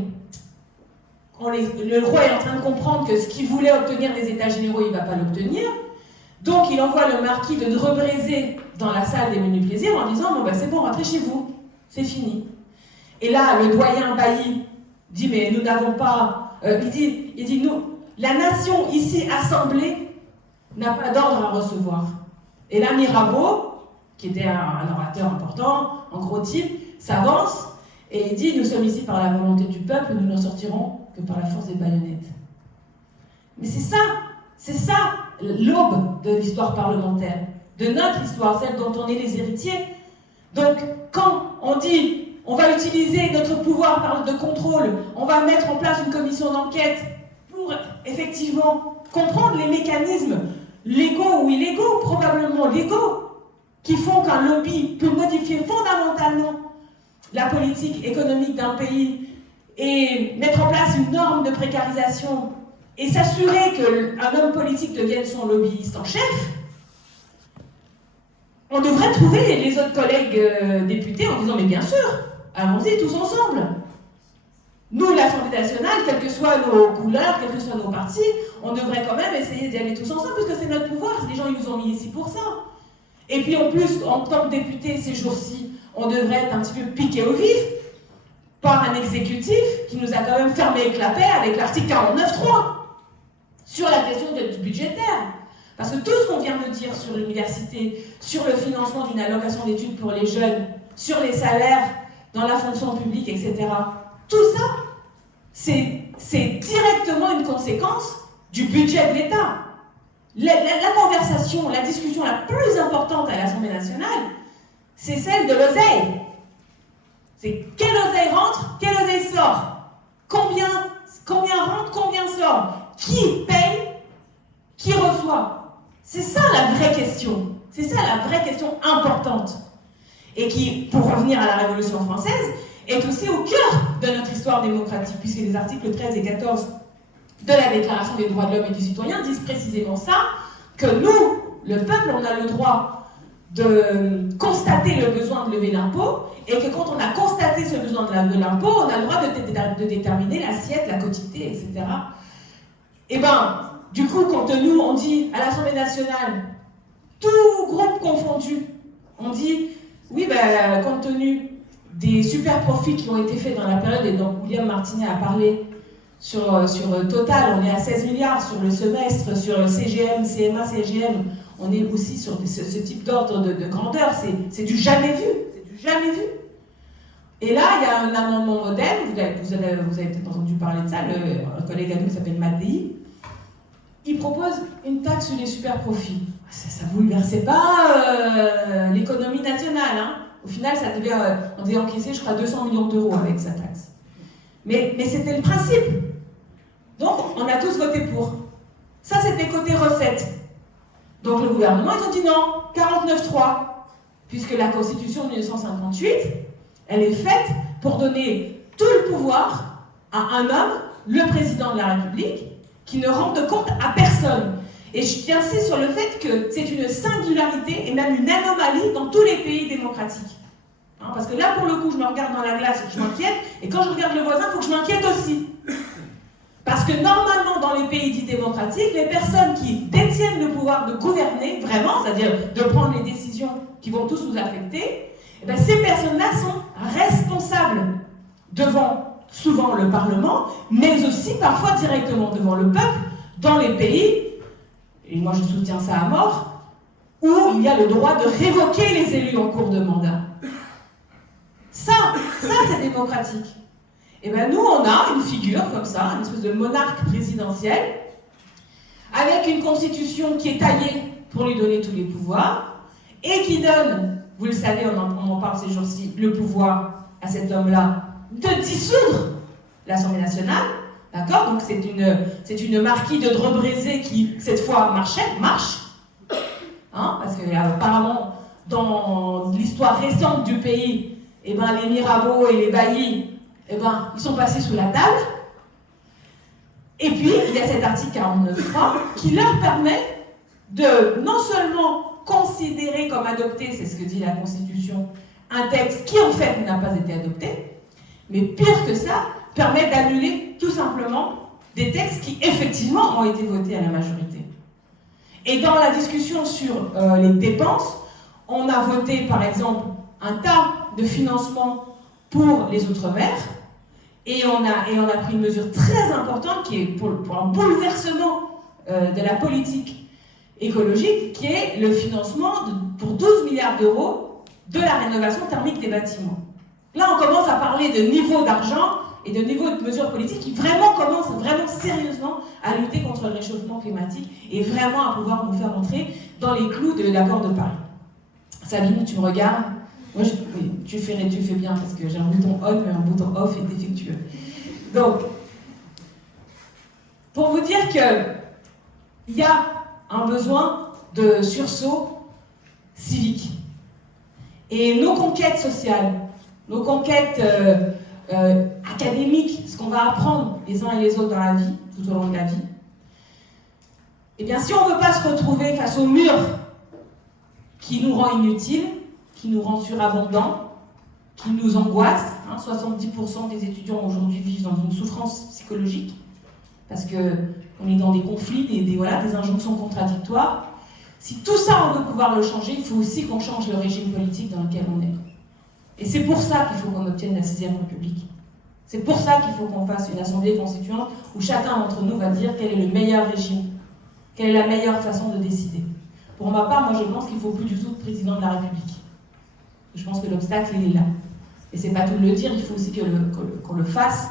le roi est en train de comprendre que ce qu'il voulait obtenir des états généraux, il ne va pas l'obtenir, donc il envoie le marquis de Dreux-Brézé dans la salle des menus plaisirs en disant « Bon, ben, c'est bon, rentrez chez vous, c'est fini ». Et là, le doyen Bailly dit « Mais nous n'avons pas… il dit « Nous, la nation ici assemblée n'a pas d'ordre à recevoir. » Et là, Mirabeau, qui était un orateur important, un gros type, s'avance et il dit « Nous sommes ici par la volonté du peuple, nous n'en sortirons que par la force des baïonnettes. » Mais c'est ça l'aube de l'histoire parlementaire, de notre histoire, celle dont on est les héritiers. Donc, quand on dit on va utiliser notre pouvoir de contrôle, on va mettre en place une commission d'enquête pour effectivement comprendre les mécanismes légaux ou illégaux, probablement légaux, qui font qu'un lobby peut modifier fondamentalement la politique économique d'un pays et mettre en place une norme de précarisation et s'assurer qu'un homme politique devienne son lobbyiste en chef, on devrait trouver les autres collègues députés en disant « Mais bien sûr, allons-y tous ensemble. Nous, l'Assemblée nationale, quelles que soient nos couleurs, quels que soient nos partis, on devrait quand même essayer d'y aller tous ensemble, parce que c'est notre pouvoir, les gens ils nous ont mis ici pour ça. Et puis en plus, en tant que député, ces jours-ci, on devrait être un petit peu piqué au vif par un exécutif qui nous a quand même fermé avec la paix avec l'article 49.3 sur la question budgétaire. Parce que tout ce qu'on vient de dire sur l'université, sur le financement d'une allocation d'études pour les jeunes, sur les salaires dans la fonction publique, etc., tout ça, c'est directement une conséquence du budget de l'État. La conversation, la discussion la plus importante à l'Assemblée nationale, c'est celle de l'oseille. C'est quel oseille rentre, quel oseille sort. Combien rentre, combien sort. Qui paye, qui reçoit. C'est ça la vraie question. C'est ça la vraie question importante. Et qui, pour revenir à la Révolution française, est aussi au cœur de notre histoire démocratique, puisque les articles 13 et 14 de la Déclaration des droits de l'homme et du citoyen disent précisément ça, que nous, le peuple, on a le droit de constater le besoin de lever l'impôt, et que quand on a constaté ce besoin de lever l'impôt, on a le droit de déterminer l'assiette, la quotité, etc. Et bien, du coup, quand nous, on dit à l'Assemblée nationale, tout groupe confondu, on dit, oui, ben, compte tenu des super profits qui ont été faits dans la période, et dont William Martinet a parlé sur Total, on est à 16 milliards sur le semestre, sur CGM, CMA, CGM, on est aussi sur ce type d'ordre de grandeur, c'est du jamais vu, c'est du jamais vu. Et là, il y a un amendement modèle, vous avez peut-être entendu parler de ça, un collègue à nous qui s'appelle Mattei, il propose une taxe sur les super profits. Ça ne bouleversait pas l'économie nationale, hein. Au final, on devait encaisser, je crois, 200 millions d'euros avec sa taxe. Mais c'était le principe. Donc, on a tous voté pour. Ça, c'était côté recettes. Donc, le gouvernement, ils ont dit non, 49.3. Puisque la Constitution de 1958, elle est faite pour donner tout le pouvoir à un homme, le président de la République, qui ne rend de compte à personne. Et j'insiste sur le fait que c'est une singularité et même une anomalie dans tous les pays démocratiques. Hein, parce que là, pour le coup, je me regarde dans la glace et je m'inquiète, et quand je regarde le voisin, il faut que je m'inquiète aussi. Parce que normalement, dans les pays dits démocratiques, les personnes qui détiennent le pouvoir de gouverner, vraiment, c'est-à-dire de prendre les décisions qui vont tous nous affecter, eh bien, ces personnes-là sont responsables devant souvent le Parlement, mais aussi parfois directement devant le peuple, dans les pays, et moi je soutiens ça à mort, où il y a le droit de révoquer les élus en cours de mandat. Ça c'est démocratique. Et bien nous on a une figure comme ça, une espèce de monarque présidentiel, avec une constitution qui est taillée pour lui donner tous les pouvoirs, et qui donne, vous le savez, on en parle ces jours-ci, le pouvoir à cet homme-là de dissoudre l'Assemblée nationale, D'accord? Donc c'est une marquise de Dreux-Brézé qui, cette fois, marche. Hein, parce que apparemment, dans l'histoire récente du pays, eh ben, les Mirabeau et les Bailly, eh ben, ils sont passés sous la table. Et puis, il y a cet article 49.3 qui leur permet de non seulement considérer comme adopté, c'est ce que dit la Constitution, un texte qui en fait n'a pas été adopté, mais pire que ça, permet d'annuler tout simplement des textes qui effectivement ont été votés à la majorité. Et dans la discussion sur les dépenses, on a voté par exemple un tas de financements pour les Outre-mer, et on a pris une mesure très importante qui est pour un bouleversement de la politique écologique, qui est le financement pour 12 milliards d'euros de la rénovation thermique des bâtiments. Là, on commence à parler de niveau d'argent et de niveau de mesures politiques qui commencent vraiment sérieusement à lutter contre le réchauffement climatique et vraiment à pouvoir nous faire entrer dans les clous de l'accord de Paris. Sabine, tu me regardes? Moi, oui, tu fais bien parce que j'ai un bouton on, mais un bouton off est défectueux. Donc, pour vous dire qu'il y a un besoin de sursaut civique. Et nos conquêtes sociales, nos conquêtes académiques, ce qu'on va apprendre les uns et les autres dans la vie, tout au long de la vie, eh bien, si on ne veut pas se retrouver face au mur qui nous rend inutiles, qui nous rend surabondants, qui nous angoisse, 70% des étudiants aujourd'hui vivent dans une souffrance psychologique, parce qu'on est dans des conflits, des injonctions contradictoires. Si tout ça, on veut pouvoir le changer, il faut aussi qu'on change le régime politique dans lequel on est. Et c'est pour ça qu'il faut qu'on obtienne la 6e République. C'est pour ça qu'il faut qu'on fasse une assemblée constituante où chacun d'entre nous va dire quel est le meilleur régime, quelle est la meilleure façon de décider. Pour ma part, moi je pense qu'il ne faut plus du tout de président de la République. Je pense que l'obstacle, il est là. Et c'est pas tout de le dire, il faut aussi qu'on le fasse.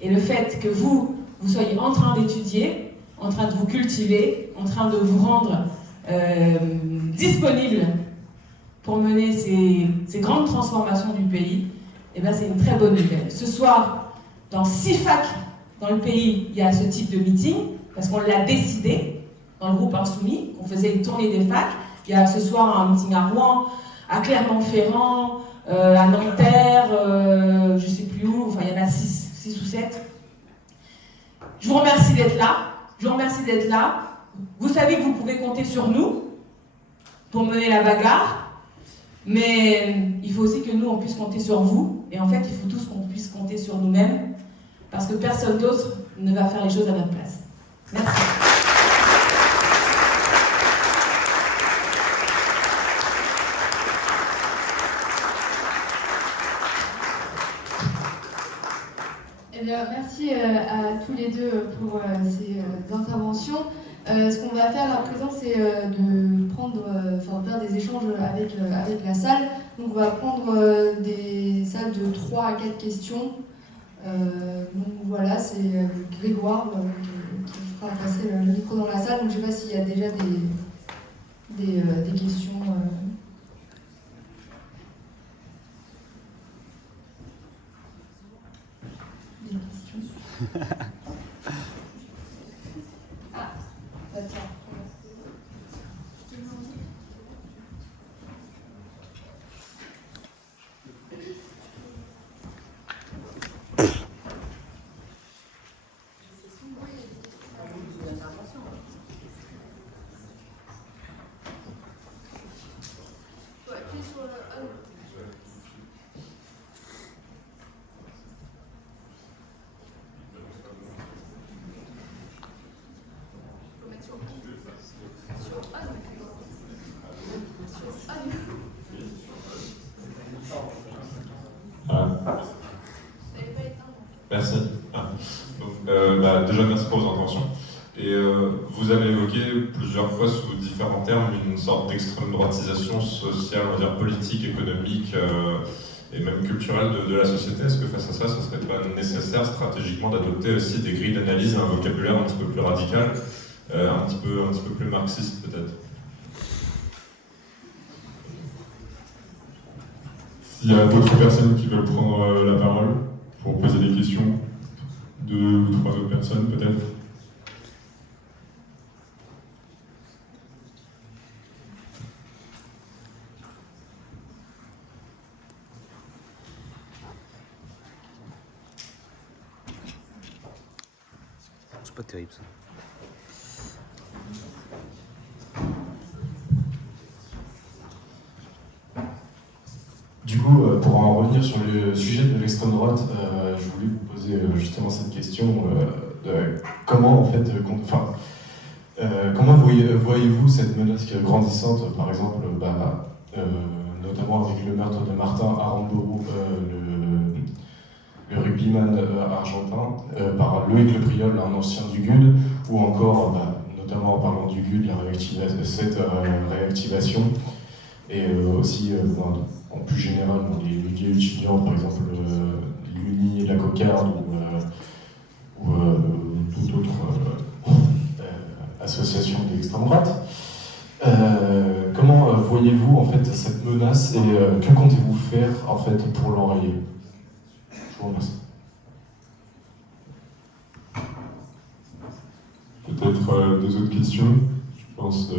Et le fait que vous soyez en train d'étudier, en train de vous cultiver, en train de vous rendre disponible pour mener ces grandes transformations du pays, eh ben c'est une très bonne nouvelle. Ce soir, dans 6 facs dans le pays, il y a ce type de meeting, parce qu'on l'a décidé, dans le groupe Insoumis, qu'on faisait une tournée des facs. Il y a ce soir un meeting à Rouen, à Clermont-Ferrand, à Nanterre, je ne sais plus où, enfin il y en a 6 ou 7. Je vous remercie d'être là. Vous savez que vous pouvez compter sur nous pour mener la bagarre, mais il faut aussi que nous, on puisse compter sur vous. Et en fait, il faut tous qu'on puisse compter sur nous-mêmes, parce que personne d'autre ne va faire les choses à notre place. Merci. Eh bien, merci à tous les deux pour ces interventions. Ce qu'on va faire à présent, c'est faire des échanges avec la salle. Donc, on va prendre des salles de 3 à 4 questions. Donc voilà, c'est Grégoire qui fera passer le micro dans la salle. Donc, je ne sais pas s'il y a déjà des questions. Des questions. Ah, bah tiens. Merci. Déjà, merci pour vos interventions. Et vous avez évoqué plusieurs fois sous différents termes une sorte d'extrême droitisation sociale, on va dire politique, économique et même culturelle de la société. Est-ce que face à ça, ce ne serait pas nécessaire stratégiquement d'adopter aussi des grilles d'analyse et un vocabulaire un petit peu plus radical, un petit peu plus marxiste peut-être? S'il y a d'autres personnes qui veulent prendre la parole pour poser des questions de trois autres personnes peut-être. C'est pas terrible ça. Du coup, pour en revenir sur le sujet de l'extrême droite, je voulais vous poser justement cette question de comment en fait, comment voyez-vous cette menace grandissante, par exemple, notamment avec le meurtre de Martin Aramburu, le rugbyman argentin, par Loïc Le Priol, un ancien du GUD, ou encore, notamment en parlant du GUD, cette réactivation, et aussi en plus général dans les milieux étudiants, par exemple l'Uni, la Cocarde ou toute autre association d'extrême droite. Comment voyez-vous en fait cette menace et que comptez-vous faire en fait pour l'enrayer? Je vous remercie. Peut-être deux autres questions. Je pense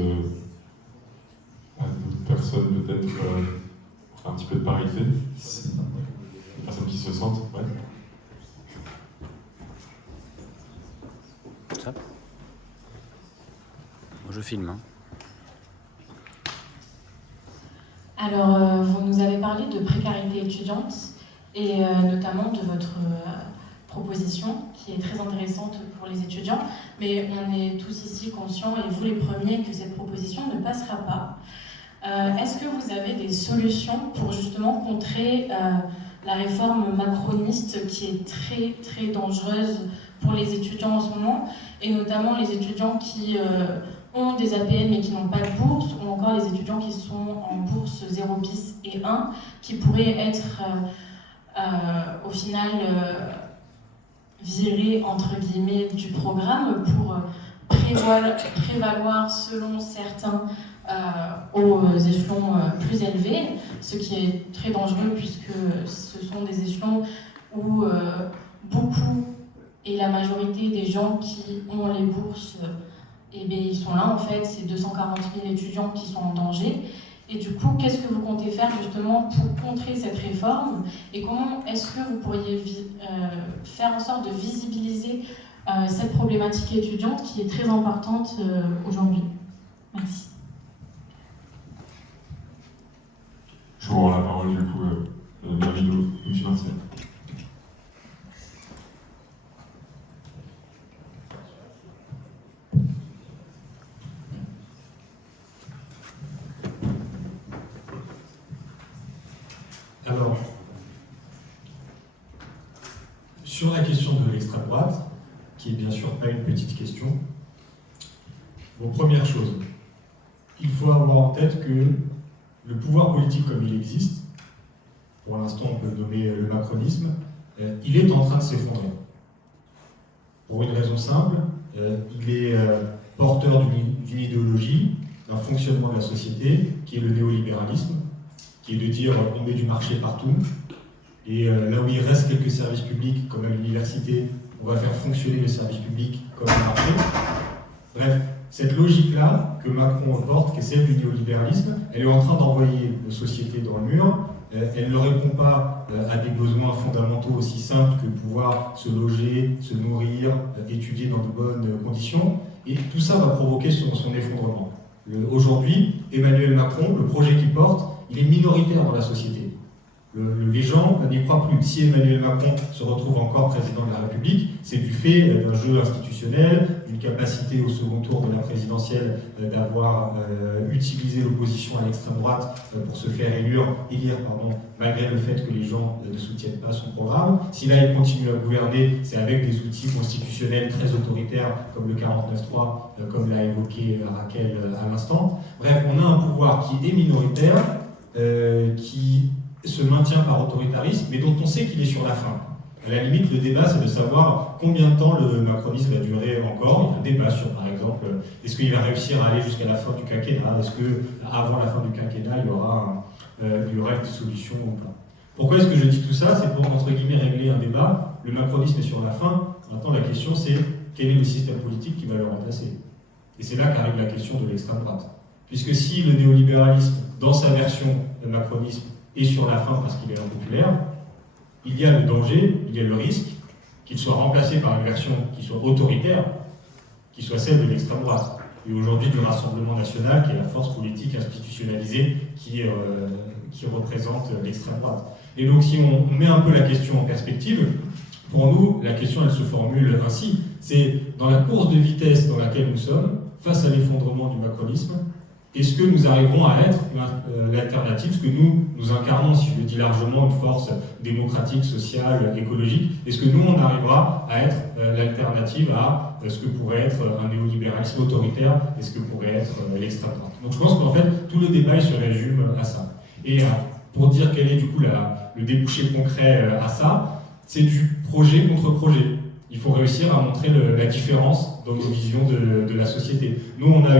à d'autres personnes peut-être pour faire un petit peu de parité. Des personnes qui se sentent, ouais. Ça. Moi je filme. Hein. Alors, vous nous avez parlé de précarité étudiante et notamment de votre proposition qui est très intéressante pour les étudiants, mais on est tous ici conscients, et vous les premiers, que cette proposition ne passera pas. Est-ce que vous avez des solutions pour justement contrer la réforme macroniste qui est très très dangereuse pour les étudiants en ce moment, et notamment les étudiants qui ont des APN mais qui n'ont pas de bourse, ou encore les étudiants qui sont en bourse 0 bis et 1, qui pourraient être au final virés entre guillemets du programme pour prévaloir selon certains aux échelons plus élevés, ce qui est très dangereux puisque ce sont des échelons où beaucoup et la majorité des gens qui ont les bourses, ils sont là en fait, c'est 240 000 étudiants qui sont en danger. Et du coup, qu'est-ce que vous comptez faire justement pour contrer cette réforme, et comment est-ce que vous pourriez faire en sorte de visibiliser cette problématique étudiante qui est très importante aujourd'hui? Merci. Je vous rends la parole du coup, David ou M. Martial. Alors, sur la question de l'extrême droite, qui est bien sûr pas une petite question, bon, première chose, il faut avoir en tête que le pouvoir politique comme il existe, pour l'instant on peut le nommer le macronisme, il est en train de s'effondrer. Pour une raison simple, il est porteur d'une idéologie, d'un fonctionnement de la société, qui est le néolibéralisme, qui est de dire on met du marché partout, et là où il reste quelques services publics, comme à l'université, on va faire fonctionner les services publics comme un marché. Bref, cette logique-là que Macron porte, qui est celle du néolibéralisme, elle est en train d'envoyer nos sociétés dans le mur. Elle ne répond pas à des besoins fondamentaux aussi simples que pouvoir se loger, se nourrir, étudier dans de bonnes conditions. Et tout ça va provoquer son effondrement. Aujourd'hui, Emmanuel Macron, le projet qu'il porte, il est minoritaire dans la société. Les gens n'y croient plus. Si Emmanuel Macron se retrouve encore président de la République, c'est du fait d'un jeu institutionnel, d'une capacité au second tour de la présidentielle d'avoir utilisé l'opposition à l'extrême droite pour se faire élire, malgré le fait que les gens ne soutiennent pas son programme. Si là il continue à gouverner, c'est avec des outils constitutionnels très autoritaires comme le 49.3, comme l'a évoqué Raquel à l'instant. Bref, on a un pouvoir qui est minoritaire, qui se maintient par autoritarisme, mais dont on sait qu'il est sur la fin. À la limite, le débat, c'est de savoir combien de temps le macronisme va durer encore. Il y a un débat sur, par exemple, est-ce qu'il va réussir à aller jusqu'à la fin du quinquennat? Est-ce qu'avant la fin du quinquennat, il y aura une solution ou pas? Pourquoi est-ce que je dis tout ça? C'est pour, entre guillemets, régler un débat Le macronisme est sur la fin. Maintenant, la question, c'est quel est le système politique qui va le remplacer? Et c'est là qu'arrive la question de l'extrême droite. Puisque si le néolibéralisme, dans sa version de macronisme, est sur la fin parce qu'il est impopulaire, il y a le danger, il y a le risque qu'il soit remplacé par une version qui soit autoritaire, qui soit celle de l'extrême droite. Et aujourd'hui du Rassemblement national, qui est la force politique institutionnalisée qui représente l'extrême droite. Et donc si on met un peu la question en perspective, pour nous, la question elle se formule ainsi. C'est dans la course de vitesse dans laquelle nous sommes, face à l'effondrement du macronisme, est-ce que nous arriverons à être l'alternative, ce que nous incarnons, si je le dis largement, une force démocratique, sociale, écologique, est-ce que nous, on arrivera à être l'alternative à ce que pourrait être un néolibéralisme autoritaire et ce que pourrait être l'extrême droite? Donc je pense qu'en fait, tout le débat il se résume à ça. Et pour dire quel est du coup le débouché concret à ça, c'est du projet contre projet. Il faut réussir à montrer la différence dans nos visions de la société. Nous, on a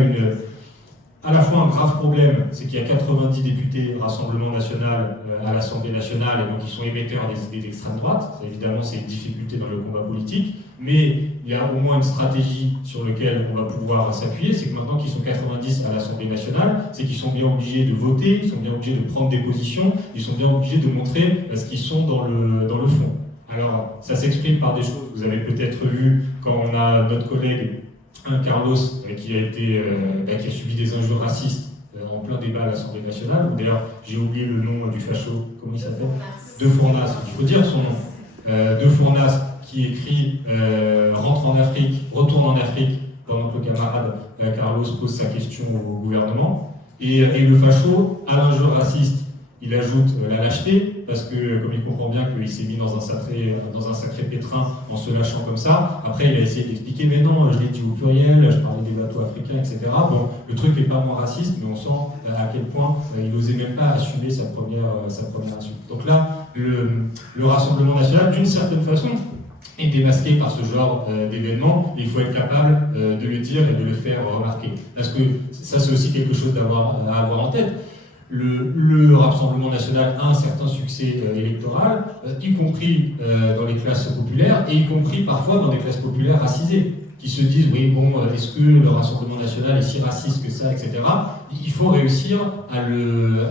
à la fois un grave problème, c'est qu'il y a 90 députés Rassemblement national à l'Assemblée nationale, et donc ils sont émetteurs des idées d'extrême droite. Ça, évidemment, c'est une difficulté dans le combat politique, mais il y a au moins une stratégie sur laquelle on va pouvoir s'appuyer, c'est que maintenant qu'ils sont 90 à l'Assemblée nationale, c'est qu'ils sont bien obligés de voter, ils sont bien obligés de prendre des positions, ils sont bien obligés de montrer ce qu'ils sont dans le fond. Alors, ça s'exprime par des choses que vous avez peut-être vues quand on a notre collègue Carlos qui a subi des injures racistes en plein débat à l'Assemblée nationale. D'ailleurs, j'ai oublié le nom du facho, comment il s'appelle? De Fournas, il faut dire son nom. De Fournas qui écrit retourne en Afrique pendant que le camarade Carlos pose sa question au gouvernement. Et le facho, à l'injure raciste, il ajoute la lâcheté, parce que comme il comprend bien qu'il s'est mis dans un sacré pétrin en se lâchant comme ça, après il a essayé d'expliquer, mais non, je l'ai dit au pluriel, je parlais des bateaux africains, etc. Bon, le truc n'est pas moins raciste, mais on sent à quel point il n'osait même pas assumer sa première insulte. Donc là, le Rassemblement national, d'une certaine façon, est démasqué par ce genre d'événement. Il faut être capable de le dire et de le faire remarquer. Parce que ça, c'est aussi quelque chose à avoir en tête. Le Rassemblement national a un certain succès électoral, y compris dans les classes populaires, et y compris parfois dans des classes populaires racisées, qui se disent, oui, bon, est-ce que le Rassemblement national est si raciste que ça, etc. Il faut réussir,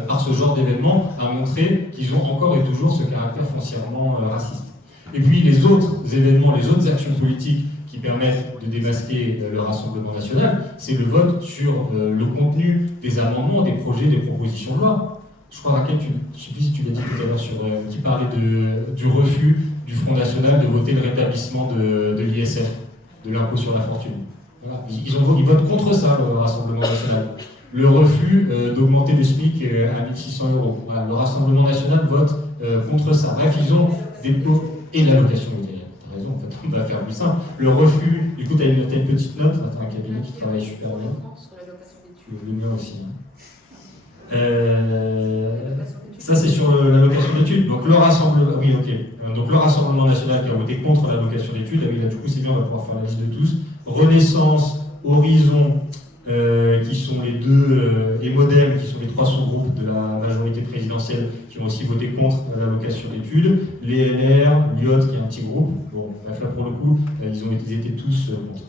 par ce genre d'événement, à montrer qu'ils ont encore et toujours ce caractère foncièrement raciste. Et puis les autres événements, les autres actions politiques qui permettent de démasquer le Rassemblement national, c'est le vote sur le contenu des amendements, des projets, des propositions de loi. Je crois, Raquel, je ne sais plus si tu l'as dit tout à l'heure, qui parlait du refus du Front national de voter le rétablissement de l'ISF, de l'impôt sur la fortune. Voilà. Ils votent contre ça, le Rassemblement national. Le refus d'augmenter le SMIC à 1 600 €. Voilà. Le Rassemblement national vote contre ça. Bref, ils ont des pots et l'allocation matérielle. T'as raison, en fait, on va faire plus simple. Le refus, écoute, t'as une petite note, t'as un cabinet qui travaille super bien. Sur l'allocation d'études. Le mien aussi. Ça, c'est sur l'allocation d'études. Donc le Rassemblement, oui, ok. Donc le Rassemblement national qui a voté contre l'allocation d'études, là, du coup, c'est bien, on va pouvoir faire la liste de tous. Renaissance, Horizon, qui sont les deux, et Modem, qui sont les trois sous-groupes de la majorité présidentielle, qui ont aussi voté contre l'allocation d'études. Les LR, l'IOT, qui est un petit groupe. Bon, bref, là, pour le coup, ils étaient tous contre.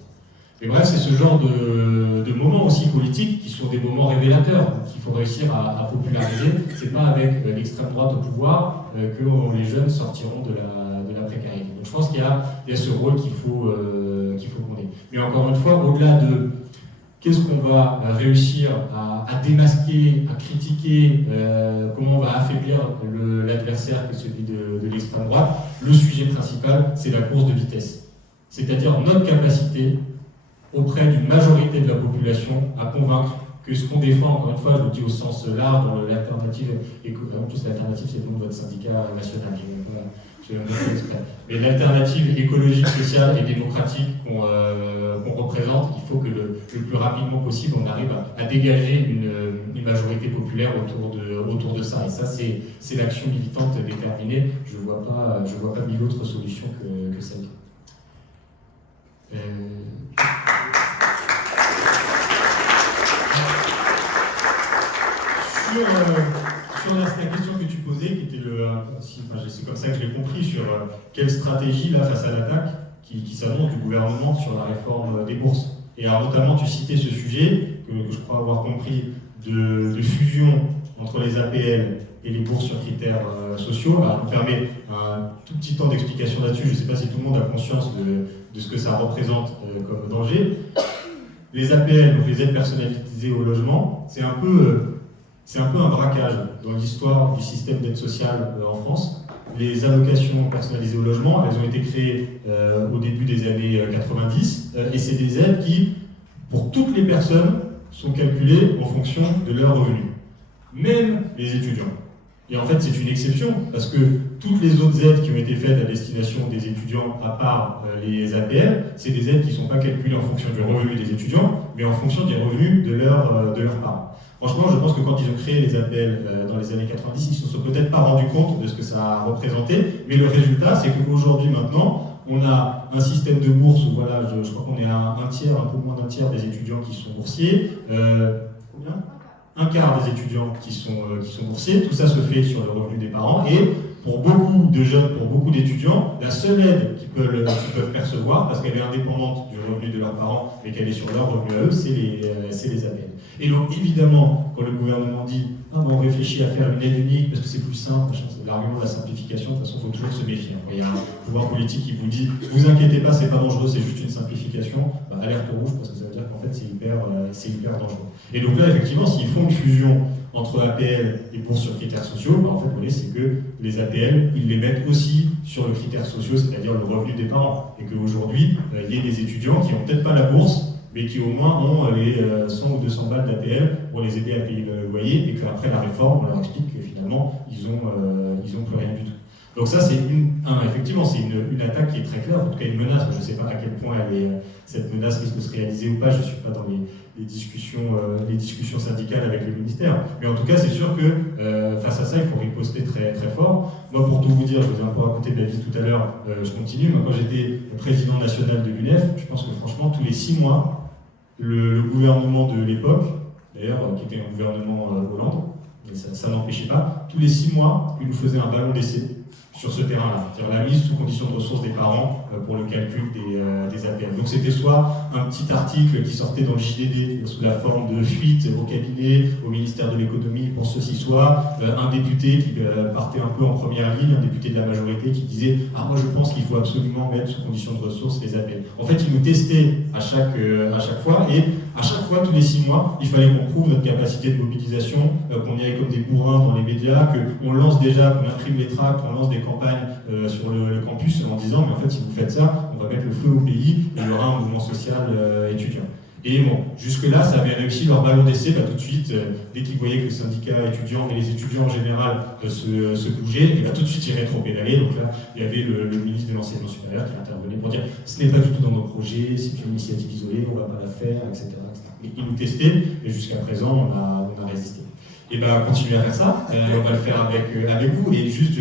Mais bref, c'est ce genre de moments aussi politiques qui sont des moments révélateurs qu'il faut réussir à populariser. C'est pas avec l'extrême droite au pouvoir que les jeunes sortiront de la précarité. Donc je pense qu'il y a ce rôle qu'il faut qu'on ait. Mais encore une fois, au-delà de qu'est-ce qu'on va réussir à démasquer, à critiquer, comment on va affaiblir l'adversaire qui est celui de l'extrême droite, le sujet principal, c'est la course de vitesse. C'est-à-dire notre capacité auprès d'une majorité de la population à convaincre que ce qu'on défend, encore une fois, je le dis au sens large, dans l'alternative, en plus l'alternative c'est le nom de votre syndicat national, j'ai même pas fait exprès. Mais l'alternative écologique, sociale et démocratique qu'on représente, il faut que le plus rapidement possible on arrive à dégager une majorité populaire autour de ça. Et ça c'est l'action militante déterminée. Je vois pas mille autres solutions que celle-là. Sur la question que tu posais, qui était c'est comme ça que je l'ai compris, sur quelle stratégie, là, face à l'attaque qui s'annonce du gouvernement sur la réforme des bourses. Et alors, notamment, tu citais ce sujet, que je crois avoir compris, de fusion entre les APL et les bourses sur critères sociaux. Alors, je me permets un tout petit temps d'explication là-dessus. Je ne sais pas si tout le monde a conscience de ce que ça représente comme danger. Les APL, donc les aides personnalisées au logement, c'est un peu un braquage dans l'histoire du système d'aide sociale en France. Les allocations personnalisées au logement, elles ont été créées au début des années 90, et c'est des aides qui, pour toutes les personnes, sont calculées en fonction de leurs revenus, même les étudiants. Et en fait, c'est une exception, parce que toutes les autres aides qui ont été faites à destination des étudiants, à part les APL, c'est des aides qui ne sont pas calculées en fonction du revenu des étudiants, mais en fonction des revenus de leurs parents. Franchement, je pense que quand ils ont créé les APL dans les années 90, ils ne se sont peut-être pas rendus compte de ce que ça a représenté, mais le résultat, c'est qu'aujourd'hui, maintenant, on a un système de bourse où, voilà, je crois qu'on est à un tiers, un peu moins d'un tiers des étudiants qui sont boursiers. Combien ? Un quart des étudiants qui sont boursiers. Tout ça se fait sur le revenu des parents. Et pour beaucoup de jeunes, pour beaucoup d'étudiants, la seule aide qu'ils peuvent percevoir, parce qu'elle est indépendante du revenu de leurs parents, mais qu'elle est sur leur revenu à eux, c'est les APL. Et donc, évidemment, quand le gouvernement dit « Ah, ben, on réfléchit à faire une aide unique parce que c'est plus simple », c'est l'argument de la simplification, de toute façon, il faut toujours se méfier. Quand il y a un pouvoir politique qui vous dit « Vous inquiétez pas, c'est pas dangereux, c'est juste une simplification », alerte rouge, parce que ça veut dire qu'en fait, c'est hyper dangereux. Et donc là, effectivement, s'ils font une fusion entre APL et bourses sur critères sociaux, en fait, vous voyez, c'est que les APL, ils les mettent aussi sur le critère social, c'est-à-dire le revenu des parents. Et qu'aujourd'hui, il y ait des étudiants qui n'ont peut-être pas la bourse, mais qui au moins ont les 100 ou 200 balles d'APL pour les aider à payer le loyer, et qu'après la réforme, on leur explique que finalement, ils ont plus rien du tout. Donc ça, c'est effectivement, c'est une attaque qui est très claire, en tout cas une menace. Je ne sais pas à quel point cette menace risque de se réaliser ou pas, je ne suis pas dans les discussions syndicales avec le ministère. Mais en tout cas, c'est sûr que face à ça, il faut riposter très, très fort. Moi, pour tout vous dire, je vous ai un peu raconté ma vie tout à l'heure, je continue. Moi, quand j'étais président national de l'UNEF, je pense que franchement, tous les 6 mois, le gouvernement de l'époque, d'ailleurs, qui était un gouvernement Hollande, mais ça n'empêchait pas, tous les 6 mois, il nous faisait un ballon d'essai sur ce terrain-là, c'est-à-dire la mise sous condition de ressources des parents pour le calcul des APL. Donc c'était soit un petit article qui sortait dans le JDD sous la forme de fuite au cabinet, au ministère de l'économie pour ceci, soit un député qui partait un peu en première ligne, un député de la majorité qui disait « Ah, moi je pense qu'il faut absolument mettre sous condition de ressources les APL ». En fait, il nous testait à chaque fois, et à chaque fois, tous les 6 mois, il fallait qu'on prouve notre capacité de mobilisation, qu'on y aille comme des bourrins dans les médias, qu'on lance déjà, qu'on imprime les tracts, qu'on lance des campagnes sur le campus en disant mais en fait si vous faites ça, on va mettre le feu au pays et il y aura un mouvement social étudiant. Et bon, jusque-là, ça avait réussi leur ballon d'essai, tout de suite, dès qu'ils voyaient que le syndicat étudiant et les étudiants en général se bougeaient, et tout de suite ils rétro-pédalaient. Donc là, il y avait le ministre de l'enseignement supérieur qui intervenait pour dire ce n'est pas du tout dans nos projets, c'est une initiative isolée, on ne va pas la faire, etc. Et ils nous testaient, et jusqu'à présent, on a résisté. Et bien, continuez à faire ça, on va le faire avec vous. Et juste,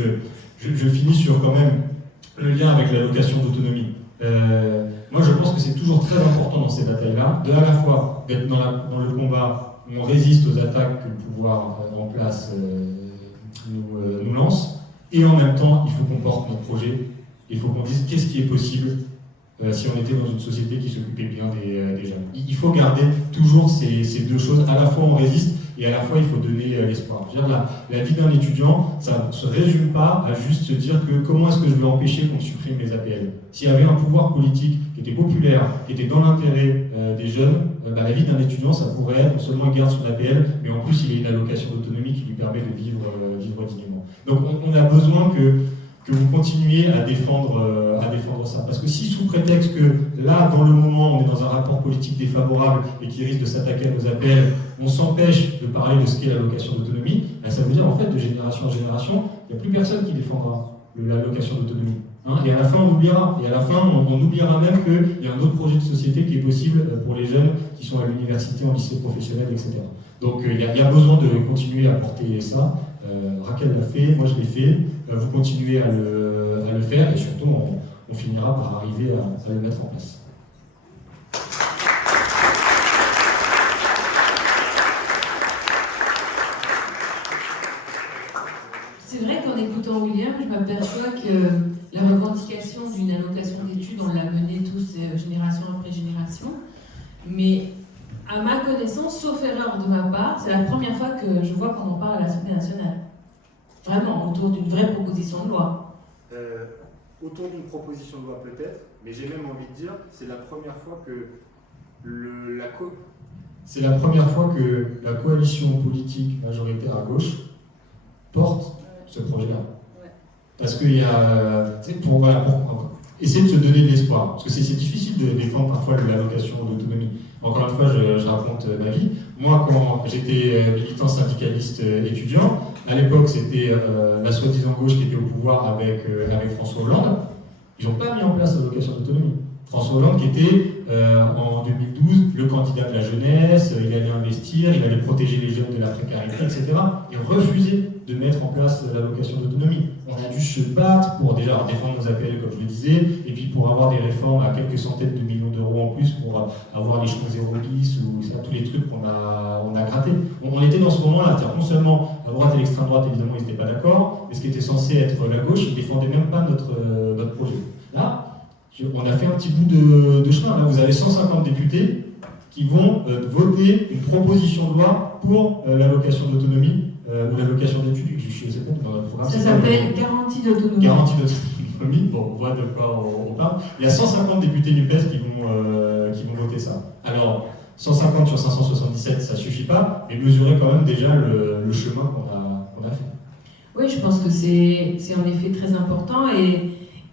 je finis sur quand même le lien avec l'allocation d'autonomie. Moi, je pense que c'est toujours très important dans ces batailles-là, à la fois d'être dans le combat où on résiste aux attaques que le pouvoir en place nous lance, et en même temps, il faut qu'on porte notre projet, il faut qu'on dise qu'est-ce qui est possible si on était dans une société qui s'occupait bien des jeunes. Il faut garder toujours ces deux choses, à la fois on résiste, et à la fois il faut donner l'espoir. Je veux dire, la vie d'un étudiant, ça ne se résume pas à juste se dire que comment est-ce que je vais empêcher qu'on supprime les APL. S'il y avait un pouvoir politique qui était populaire, qui était dans l'intérêt des jeunes, la vie d'un étudiant, ça pourrait être non seulement il garde son APL, mais en plus il a une allocation d'autonomie qui lui permet de vivre dignement. Donc on a besoin que vous continuiez à défendre ça. Parce que si sous prétexte que là, dans le moment, on est dans un rapport politique défavorable et qui risque de s'attaquer à nos APL, on s'empêche de parler de ce qu'est l'allocation d'autonomie, ça veut dire en fait de génération en génération, il n'y a plus personne qui défendra l'allocation d'autonomie. Et à la fin, on oubliera. Et à la fin, on oubliera même qu'il y a un autre projet de société qui est possible pour les jeunes qui sont à l'université, en lycée professionnel, etc. Donc il y a besoin de continuer à porter ça. Raquel l'a fait, moi je l'ai fait. Vous continuez à le faire et surtout on finira par arriver à le mettre en place. C'est vrai qu'en écoutant William, je m'aperçois m'aperçois que la revendication d'une allocation d'études, on l'a menée tous génération après génération, mais à ma connaissance, sauf erreur de ma part, c'est la première fois que je vois qu'on en parle à l'Assemblée nationale. Vraiment, autour d'une vraie proposition de loi. Autour d'une proposition de loi peut-être, mais j'ai même envie de dire, c'est la première fois que C'est la première fois que la coalition politique majoritaire à gauche porte ce projet-là. Parce qu'il y a, pour essayer de se donner de l'espoir, parce que c'est difficile de défendre parfois l'allocation d'autonomie. Encore une fois, je raconte ma vie. Moi, quand j'étais militant syndicaliste étudiant, à l'époque, c'était la soi-disant gauche qui était au pouvoir avec François Hollande. Ils n'ont pas mis en place l'allocation d'autonomie. François Hollande qui était en 2012 le candidat de la jeunesse, il allait investir, il allait protéger les jeunes de la précarité, etc. Et refusait de mettre en place l'allocation d'autonomie. On a dû se battre pour déjà défendre nos APL, comme je le disais, et puis pour avoir des réformes à quelques centaines de millions d'euros en plus pour avoir les chemins 0 bis ou ça, tous les trucs qu'on a grattés. On était dans ce moment-là, c'est-à-dire non seulement la droite et l'extrême droite, évidemment, ils n'étaient pas d'accord, mais ce qui était censé être la gauche, ils ne défendaient même pas notre projet. Là, on a fait un petit bout de chemin. Là, vous avez 150 députés qui vont voter une proposition de loi pour l'allocation d'autonomie ou l'allocation d'études. Je ne sais pas, dans notre programme. Ça s'appelle garantie d'autonomie. Garantie d'autonomie. Bon, on voit de quoi on parle. Il y a 150 députés NUPES qui vont voter ça. Alors, 150 sur 577, ça ne suffit pas, mais mesurez quand même déjà le chemin qu'on a fait. Oui, je pense que c'est en effet très important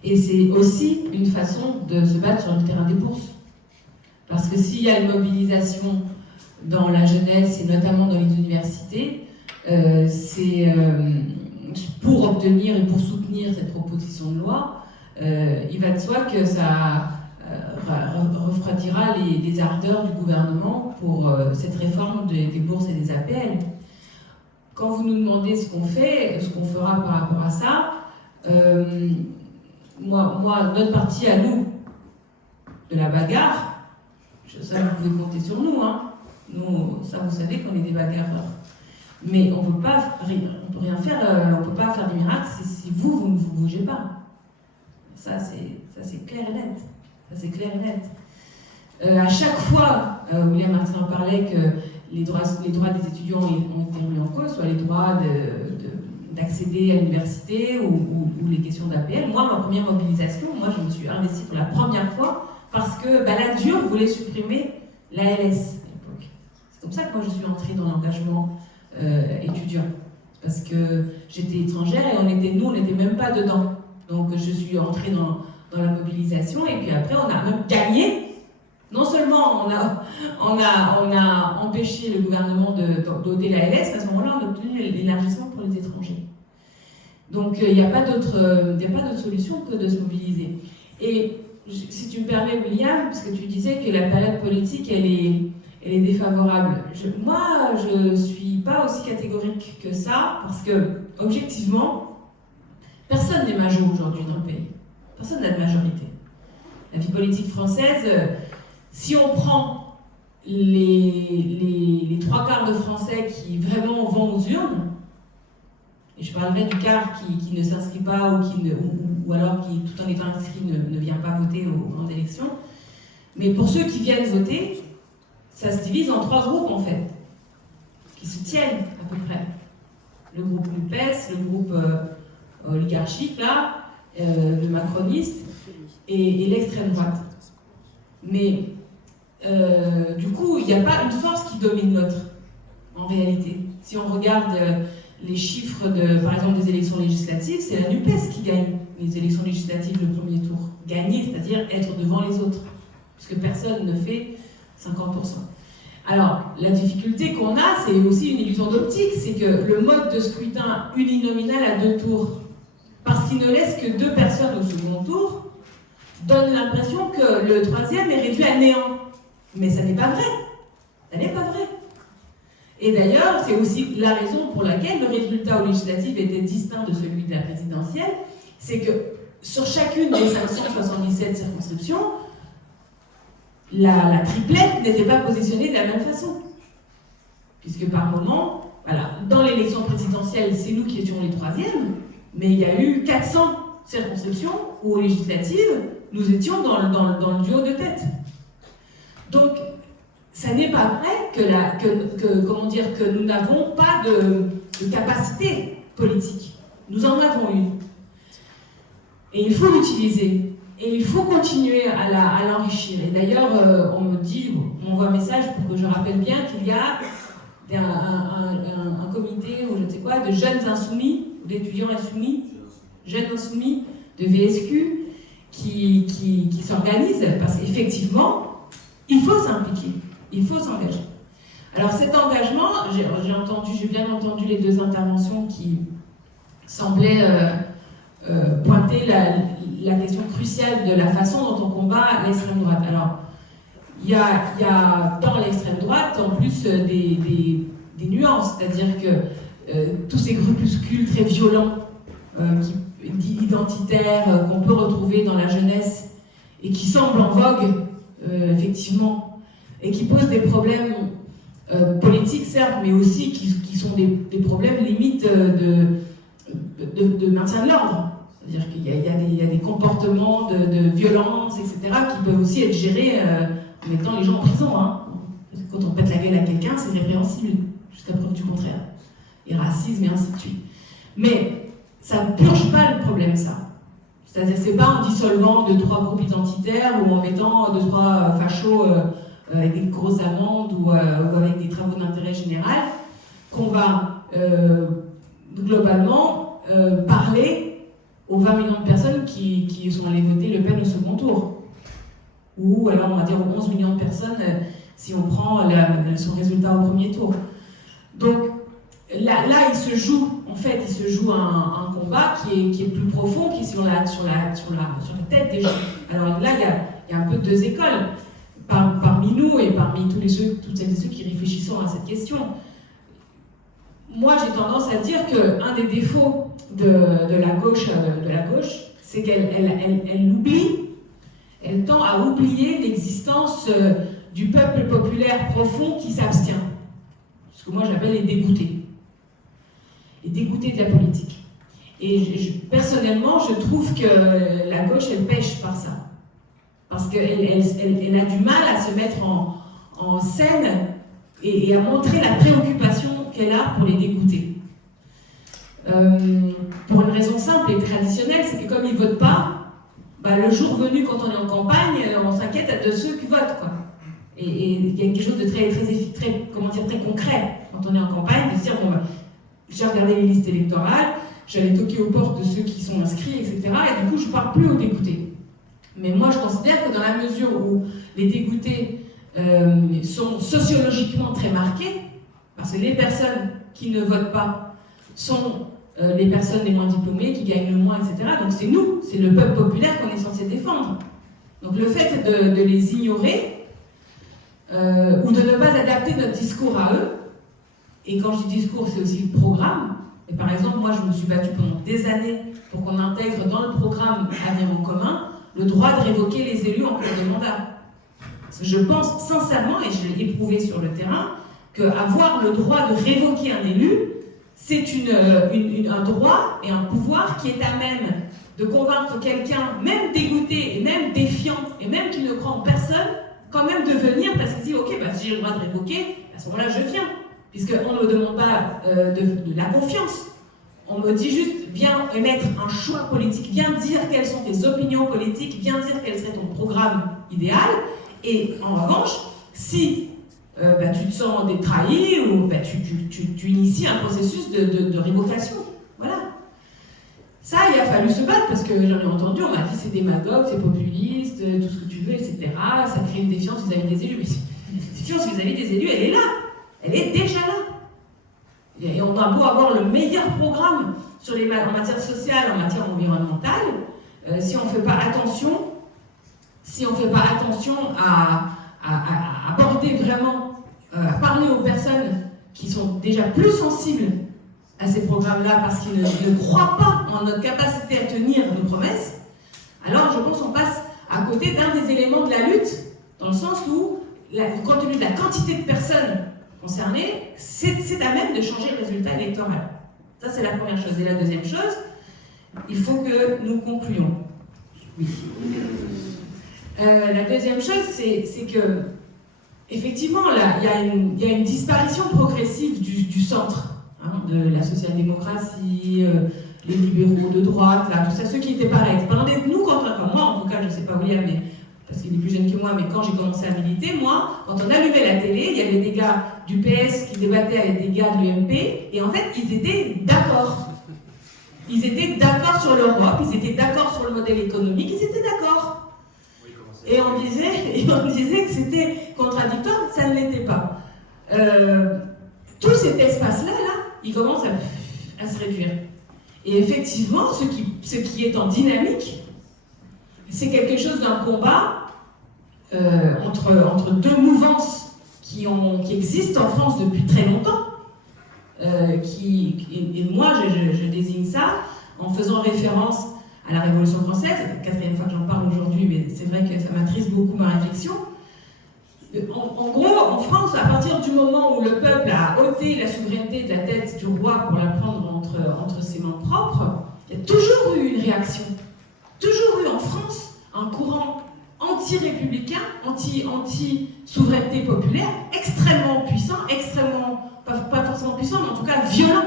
et c'est aussi une façon de se battre sur le terrain des bourses. Parce que s'il y a une mobilisation dans la jeunesse et notamment dans les universités, c'est pour obtenir et pour soutenir cette proposition de loi, il va de soi que ça refroidira les ardeurs du gouvernement pour cette réforme des bourses et des APL. Quand vous nous demandez ce qu'on fait, ce qu'on fera par rapport à ça, moi, notre parti à nous, de la bagarre, ça vous pouvez compter sur nous, hein. Nous, ça vous savez qu'on est des bagarreurs. Mais on peut rien faire, on peut pas faire des miracles si vous ne vous bougez pas. Ça c'est clair et net. Ça c'est clair et net. À chaque fois, William Martin parlait que les droits des étudiants ont été mis en cause, soit les droits d'accéder à l'université ou les questions d'APL. Moi, ma première mobilisation, je me suis investie pour la première fois parce que la DUR voulait supprimer l'ALS à l'époque. C'est comme ça que moi je suis entrée dans l'engagement étudiant. Parce que j'étais étrangère et on n'était même pas dedans. Donc je suis entrée dans la mobilisation et puis après on a même gagné. Non seulement on a empêché le gouvernement d'ôter l'ALS, mais à ce moment-là on a obtenu l'élargissement pour les étrangers. Donc il n'y a pas d'autre solution que de se mobiliser. Et si tu me permets, William, parce que tu disais que la période politique elle est défavorable. Moi, je ne suis pas aussi catégorique que ça, parce que, objectivement, personne n'est major aujourd'hui dans le pays. Personne n'a de majorité. La vie politique française, si on prend les trois quarts de Français qui vraiment vont aux urnes, et je parlerai du quart qui ne s'inscrit pas ou alors qui, tout en étant inscrit, ne vient pas voter aux grandes élections, mais pour ceux qui viennent voter, ça se divise en trois groupes en fait, qui se tiennent à peu près. Le groupe NUPES, le groupe oligarchique là, le macroniste et l'extrême droite. Mais du coup, il n'y a pas une force qui domine l'autre, en réalité. Si on regarde les chiffres par exemple des élections législatives, c'est la NUPES qui gagne les élections législatives le premier tour. Gagner, c'est-à-dire être devant les autres, puisque personne ne fait 50%. Alors, la difficulté qu'on a, c'est aussi une illusion d'optique, c'est que le mode de scrutin uninominal à 2 tours, parce qu'il ne laisse que 2 personnes au second tour, donne l'impression que le troisième est réduit à néant. Mais ça n'est pas vrai. Ça n'est pas vrai. Et d'ailleurs, c'est aussi la raison pour laquelle le résultat au législatif était distinct de celui de la présidentielle, c'est que sur chacune des 577 circonscriptions, la triplette n'était pas positionnée de la même façon. Puisque par moment, voilà, dans l'élection présidentielle, c'est nous qui étions les troisièmes, mais il y a eu 400 circonscriptions ou aux législatives, nous étions dans le duo de tête. Donc, ça n'est pas vrai que nous n'avons pas de capacité politique. Nous en avons une. Et il faut l'utiliser. Et il faut continuer à l'enrichir. Et d'ailleurs, on m'envoie un message pour que je rappelle bien qu'il y a un comité, ou je ne sais quoi, de jeunes insoumis, ou d'étudiants insoumis, jeunes insoumis, de VSQ, qui s'organisent, parce qu'effectivement, il faut s'impliquer, il faut s'engager. Alors cet engagement, j'ai bien entendu les deux interventions qui semblaient pointer la question cruciale de la façon dont on combat l'extrême droite. Alors, il y a dans l'extrême droite, en plus, des nuances, c'est-à-dire que tous ces groupuscules très violents, identitaires, qu'on peut retrouver dans la jeunesse, et qui semblent en vogue, effectivement, et qui posent des problèmes politiques, certes, mais aussi qui sont des problèmes limites de maintien de l'ordre. C'est-à-dire qu'il y a des comportements de violence, etc., qui peuvent aussi être gérés en mettant les gens en prison. Hein. Quand on pète la gueule à quelqu'un, c'est répréhensible, jusqu'à preuve du contraire. Et racisme, et ainsi de suite. Mais ça ne purge pas le problème, ça. C'est-à-dire que c'est pas en dissolvant 2-3 groupes identitaires ou en mettant 2-3 fachos avec des grosses amendes ou avec des travaux d'intérêt général qu'on va globalement parler aux 20 millions de personnes qui sont allées voter Le Pen au second tour. Ou alors on va dire aux 11 millions de personnes si on prend son résultat au premier tour. Donc là il se joue un combat qui est plus profond, qui est sur la tête des gens. Alors là il y a un peu deux écoles parmi nous et parmi toutes celles et ceux qui réfléchissent à cette question. Moi, j'ai tendance à dire qu'un des défauts de la gauche, c'est qu'elle oublie, elle tend à oublier l'existence du peuple populaire profond qui s'abstient. Ce que moi j'appelle les dégoûtés. Les dégoûtés de la politique. Et personnellement, je trouve que la gauche, elle pêche par ça. Parce qu'elle a du mal à se mettre en scène et à montrer la préoccupation qu'elle a pour les dégoûter. Pour une raison simple et traditionnelle, c'est que comme ils ne votent pas, le jour venu, quand on est en campagne, on s'inquiète de ceux qui votent, quoi. Et il y a quelque chose de très concret quand on est en campagne, de se dire, j'ai regardé les listes électorales, j'allais toquer aux portes de ceux qui sont inscrits, etc. Et du coup, je ne parle plus aux dégoûtés. Mais moi, je considère que dans la mesure où les dégoûtés sont sociologiquement très marqués, parce que les personnes qui ne votent pas sont les personnes les moins diplômées, qui gagnent le moins, etc. Donc c'est nous, c'est le peuple populaire qu'on est censé défendre. Donc le fait de les ignorer, ou de ne pas adapter notre discours à eux, et quand je dis discours, c'est aussi le programme. Et par exemple, moi je me suis battue pendant des années pour qu'on intègre dans le programme Avenir en commun le droit de révoquer les élus en cours de mandat. Parce que je pense sincèrement, et je l'ai éprouvé sur le terrain, qu'avoir le droit de révoquer un élu, c'est un droit et un pouvoir qui est à même de convaincre quelqu'un, même dégoûté et même défiant, et même qui ne croit en personne, quand même de venir parce qu'il dit ok, si j'ai le droit de révoquer, à ce moment-là je viens. Puisqu'on ne me demande pas de la confiance, on me dit juste viens émettre un choix politique, viens dire quelles sont tes opinions politiques, viens dire quel serait ton programme idéal, et en revanche, si tu te sens trahi ou tu inities un processus de révocation. Voilà. Ça, il a fallu se battre parce que j'en ai entendu, on m'a dit c'est démagogue, c'est populiste, tout ce que tu veux, etc. Ça crée une défiance vis-à-vis des élus. Mais cette défiance vis-à-vis des élus, elle est là. Elle est déjà là. Et on a beau avoir le meilleur programme en matière sociale, en matière environnementale, si on ne fait pas attention à aborder vraiment, à parler aux personnes qui sont déjà plus sensibles à ces programmes-là parce qu'ils ne croient pas en notre capacité à tenir nos promesses, alors je pense qu'on passe à côté d'un des éléments de la lutte, dans le sens où, compte tenu de la quantité de personnes concernées, c'est à même de changer le résultat électoral. Ça, c'est la première chose. Et la deuxième chose, Il faut que nous concluions. Oui. La deuxième chose, c'est que, effectivement, là, il y a une disparition progressive du centre, hein, de la social-démocratie, les libéraux de droite, là, tout ça, ceux qui étaient pareils. Nous, comme moi, en tout cas, je ne sais pas William, mais, parce qu'il est plus jeune que moi, mais quand j'ai commencé à militer, moi, quand on allumait la télé, il y avait des gars du PS qui débattaient avec des gars de l'UMP, et en fait, ils étaient d'accord. Ils étaient d'accord sur l'Europe, ils étaient d'accord sur le modèle économique, ils étaient d'accord. Et on disait que c'était contradictoire, ça ne l'était pas. Tout cet espace-là, il commence à se réduire. Et effectivement, ce qui est en dynamique, c'est quelque chose d'un combat entre deux mouvances qui existent en France depuis très longtemps. Et moi, je désigne ça en faisant référence à la Révolution française. C'est la 4e fois que j'en parle aujourd'hui, mais c'est vrai que ça m'attriste beaucoup ma réflexion. En gros, en France, à partir du moment où le peuple a ôté la souveraineté de la tête du roi pour la prendre entre ses mains propres, il y a toujours eu une réaction. Toujours eu en France un courant anti-républicain, anti-souveraineté populaire, extrêmement puissant, pas forcément puissant, mais en tout cas violent.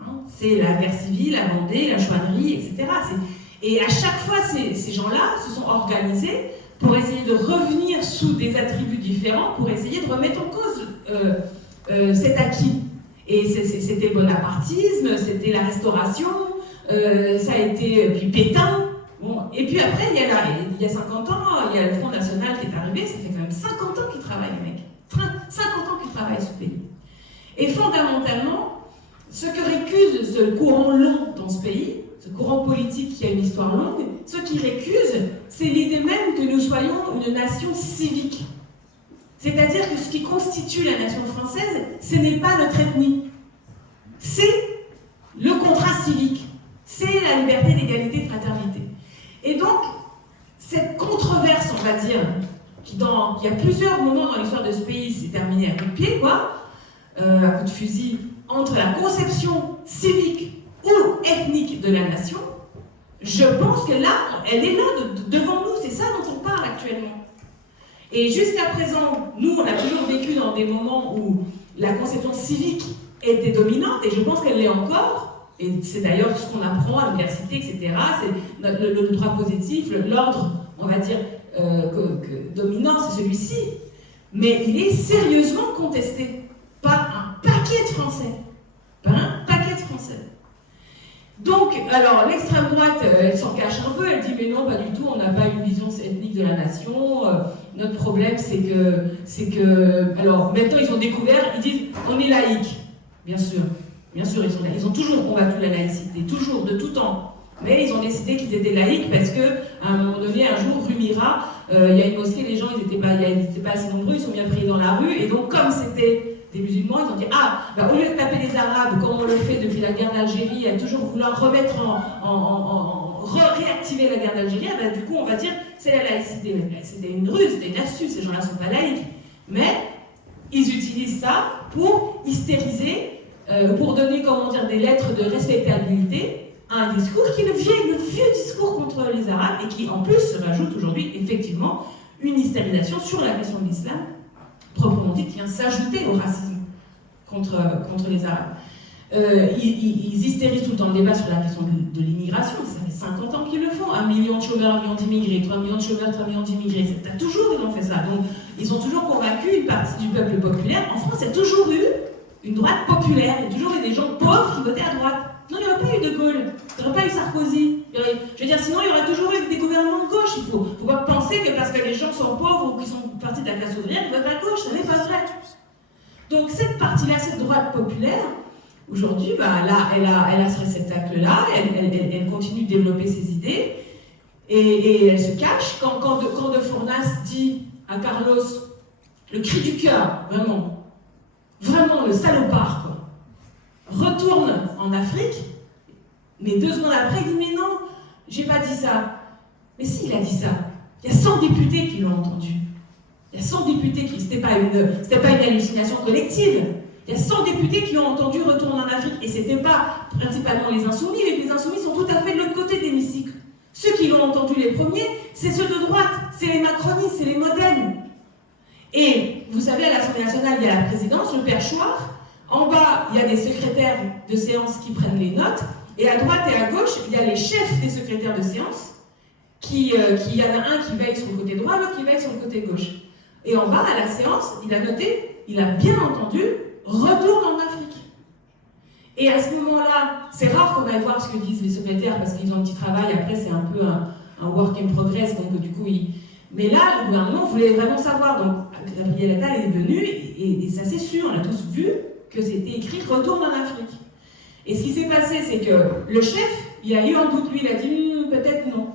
Hein, c'est la guerre civile, la Vendée, la chouannerie, etc. Et à chaque fois, ces gens-là se sont organisés pour essayer de revenir sous des attributs différents, pour essayer de remettre en cause cet acquis. Et c'était le bonapartisme, c'était la Restauration, ça a été puis Pétain. Bon. Et puis après, il y a 50 ans, il y a le Front National qui est arrivé, ça fait quand même 50 ans qu'ils travaillent, les mecs. 50 ans qu'ils travaillent ce pays. Et fondamentalement, ce que récuse ce courant long dans ce pays, ce courant politique qui a une histoire longue, ce qui récuse, c'est l'idée même que nous soyons une nation civique. C'est-à-dire que ce qui constitue la nation française, ce n'est pas notre ethnie. C'est le contrat civique. C'est la liberté, l'égalité, de fraternité. Et donc, cette controverse, on va dire, qui a plusieurs moments dans l'histoire de ce pays s'est terminée à coup de pied, à coup de fusil, entre la conception civique ou ethnique de la nation, je pense que là, elle est là devant nous, c'est ça dont on parle actuellement. Et jusqu'à présent, nous, on a toujours vécu dans des moments où la conception civique était dominante, et je pense qu'elle l'est encore, et c'est d'ailleurs ce qu'on apprend à l'université, etc., c'est le droit positif, l'ordre, on va dire, dominant, c'est celui-ci, mais il est sérieusement contesté par un paquet de Français. Donc, alors, l'extrême droite, elle s'en cache un peu, elle dit mais non, pas du tout, on n'a pas une vision ethnique de la nation, notre problème c'est que, alors, maintenant ils ont découvert, ils disent, on est laïque, bien sûr, ils ont toujours combattu la laïcité, toujours, de tout temps, mais ils ont décidé qu'ils étaient laïques parce que, à un moment donné, un jour, rue Mira, il y a une mosquée, les gens, ils n'étaient pas assez nombreux, ils sont bien pris dans la rue, et donc, comme c'était des musulmans, ils ont dit au lieu de taper les Arabes comme on le fait depuis la guerre d'Algérie, à toujours vouloir remettre réactiver la guerre d'Algérie, du coup on va dire c'est la laïcité. C'était une ruse, c'était une astuce, ces gens-là ne sont pas laïcs. Mais ils utilisent ça pour hystériser, pour donner des lettres de respectabilité à un discours qui est le vieux discours contre les Arabes et qui en plus se rajoute aujourd'hui effectivement une hystérisation sur la question de l'islam proprement dit, qui vient s'ajouter au racisme contre les Arabes. Ils hystérisent tout le temps le débat sur la question de l'immigration, ça fait 50 ans qu'ils le font, 1 million de chômeurs, 1 million d'immigrés, 3 millions de chômeurs, 3 millions d'immigrés, ils ont fait ça. Donc ils ont toujours convaincu une partie du peuple populaire. En France, il y a toujours eu une droite populaire, il y a toujours eu des gens pauvres qui votaient à droite. Non, il n'y aurait pas eu De Gaulle, il n'y aurait pas eu Sarkozy. Je veux dire, sinon il y aurait toujours eu des gouvernements de gauche. Il faut pas penser que parce que les gens sont pauvres ou qu'ils sont partis de la classe ouvrière, ils votent à gauche, ça n'est pas vrai. Donc cette partie-là, cette droite populaire, aujourd'hui, là, elle a ce réceptacle-là, elle continue de développer ses idées, et elle se cache. Quand de Fournas dit à Carlos, le cri du cœur, vraiment le salopard, retourne en Afrique, mais 2 secondes après, il dit mais non, j'ai pas dit ça. Mais si, il a dit ça. Il y a 100 députés qui l'ont entendu. Il y a 100 députés qui... C'était pas une hallucination collective. Il y a 100 députés qui ont entendu retourner en Afrique. Et c'était pas principalement les insoumis, mais les insoumis sont tout à fait de l'autre côté. Ceux qui l'ont entendu les premiers, c'est ceux de droite, c'est les macronistes, c'est les modernes. Et vous savez, à l'Assemblée nationale, il y a la présidence, le perchoir. En bas, il y a des secrétaires de séance qui prennent les notes. Et à droite et à gauche, il y a les chefs des secrétaires de séance. Il y en a un qui veille sur le côté droit, l'autre qui veille sur le côté gauche. Et en bas, à la séance, il a noté, il a bien entendu, retourne en Afrique. Et à ce moment-là, c'est rare qu'on aille voir ce que disent les secrétaires parce qu'ils ont un petit travail, après c'est un peu un work in progress, donc du coup, mais là, le gouvernement voulait vraiment savoir. Donc, Gabriel Attal est venu, et ça c'est sûr, on a tous vu que c'était écrit « Retourne en Afrique ». Et ce qui s'est passé, c'est que le chef, il a eu un doute, lui, il a dit « peut-être non ».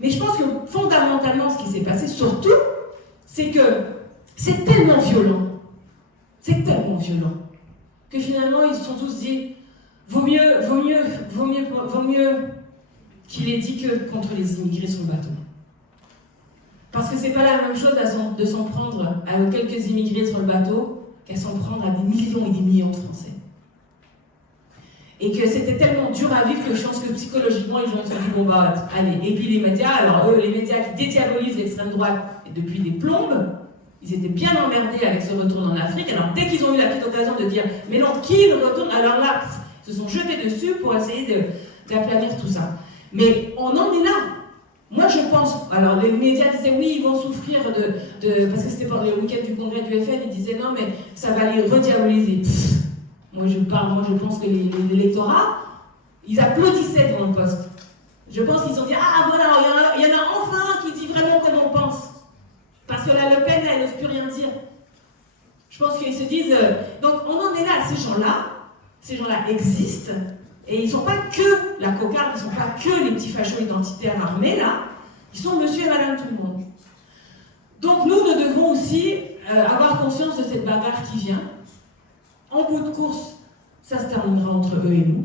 Mais je pense que fondamentalement, ce qui s'est passé, surtout, c'est que c'est tellement violent, que finalement, ils se sont tous dit « vaut mieux qu'il ait dit que contre les immigrés sur le bateau ». Parce que c'est pas la même chose de s'en prendre à quelques immigrés sur le bateau qu'à s'en prendre à des millions et des millions de Français. Et que c'était tellement dur à vivre que je pense que psychologiquement, les gens se sont dit, bon bah, allez. Et puis les médias, alors eux, les médias qui dédiabolisent l'extrême droite depuis des plombes, ils étaient bien emmerdés avec ce retour en Afrique. Alors dès qu'ils ont eu la petite occasion de dire, mais non, qui le retourne? Alors là, ils se sont jetés dessus pour essayer d'aplanir tout ça. Mais on en est là. Moi, je pense, alors les médias disaient oui, ils vont souffrir parce que c'était pour le week-end du congrès du FN, ils disaient non, mais ça va les rediaboliser. Moi, je pense que l'électorat, ils applaudissaient devant le poste. Je pense qu'ils se sont dit, ah voilà, il y en a enfin qui dit vraiment comme on pense. Parce que la Le Pen, elle n'ose plus rien dire. Je pense qu'ils se disent, donc on en est là, ces gens-là existent. Et ils ne sont pas que la cocarde, ils ne sont pas que les petits fachos identitaires armés, là. Ils sont monsieur et madame tout le monde. Donc nous devons aussi avoir conscience de cette bagarre qui vient. En bout de course, ça se terminera entre eux et nous.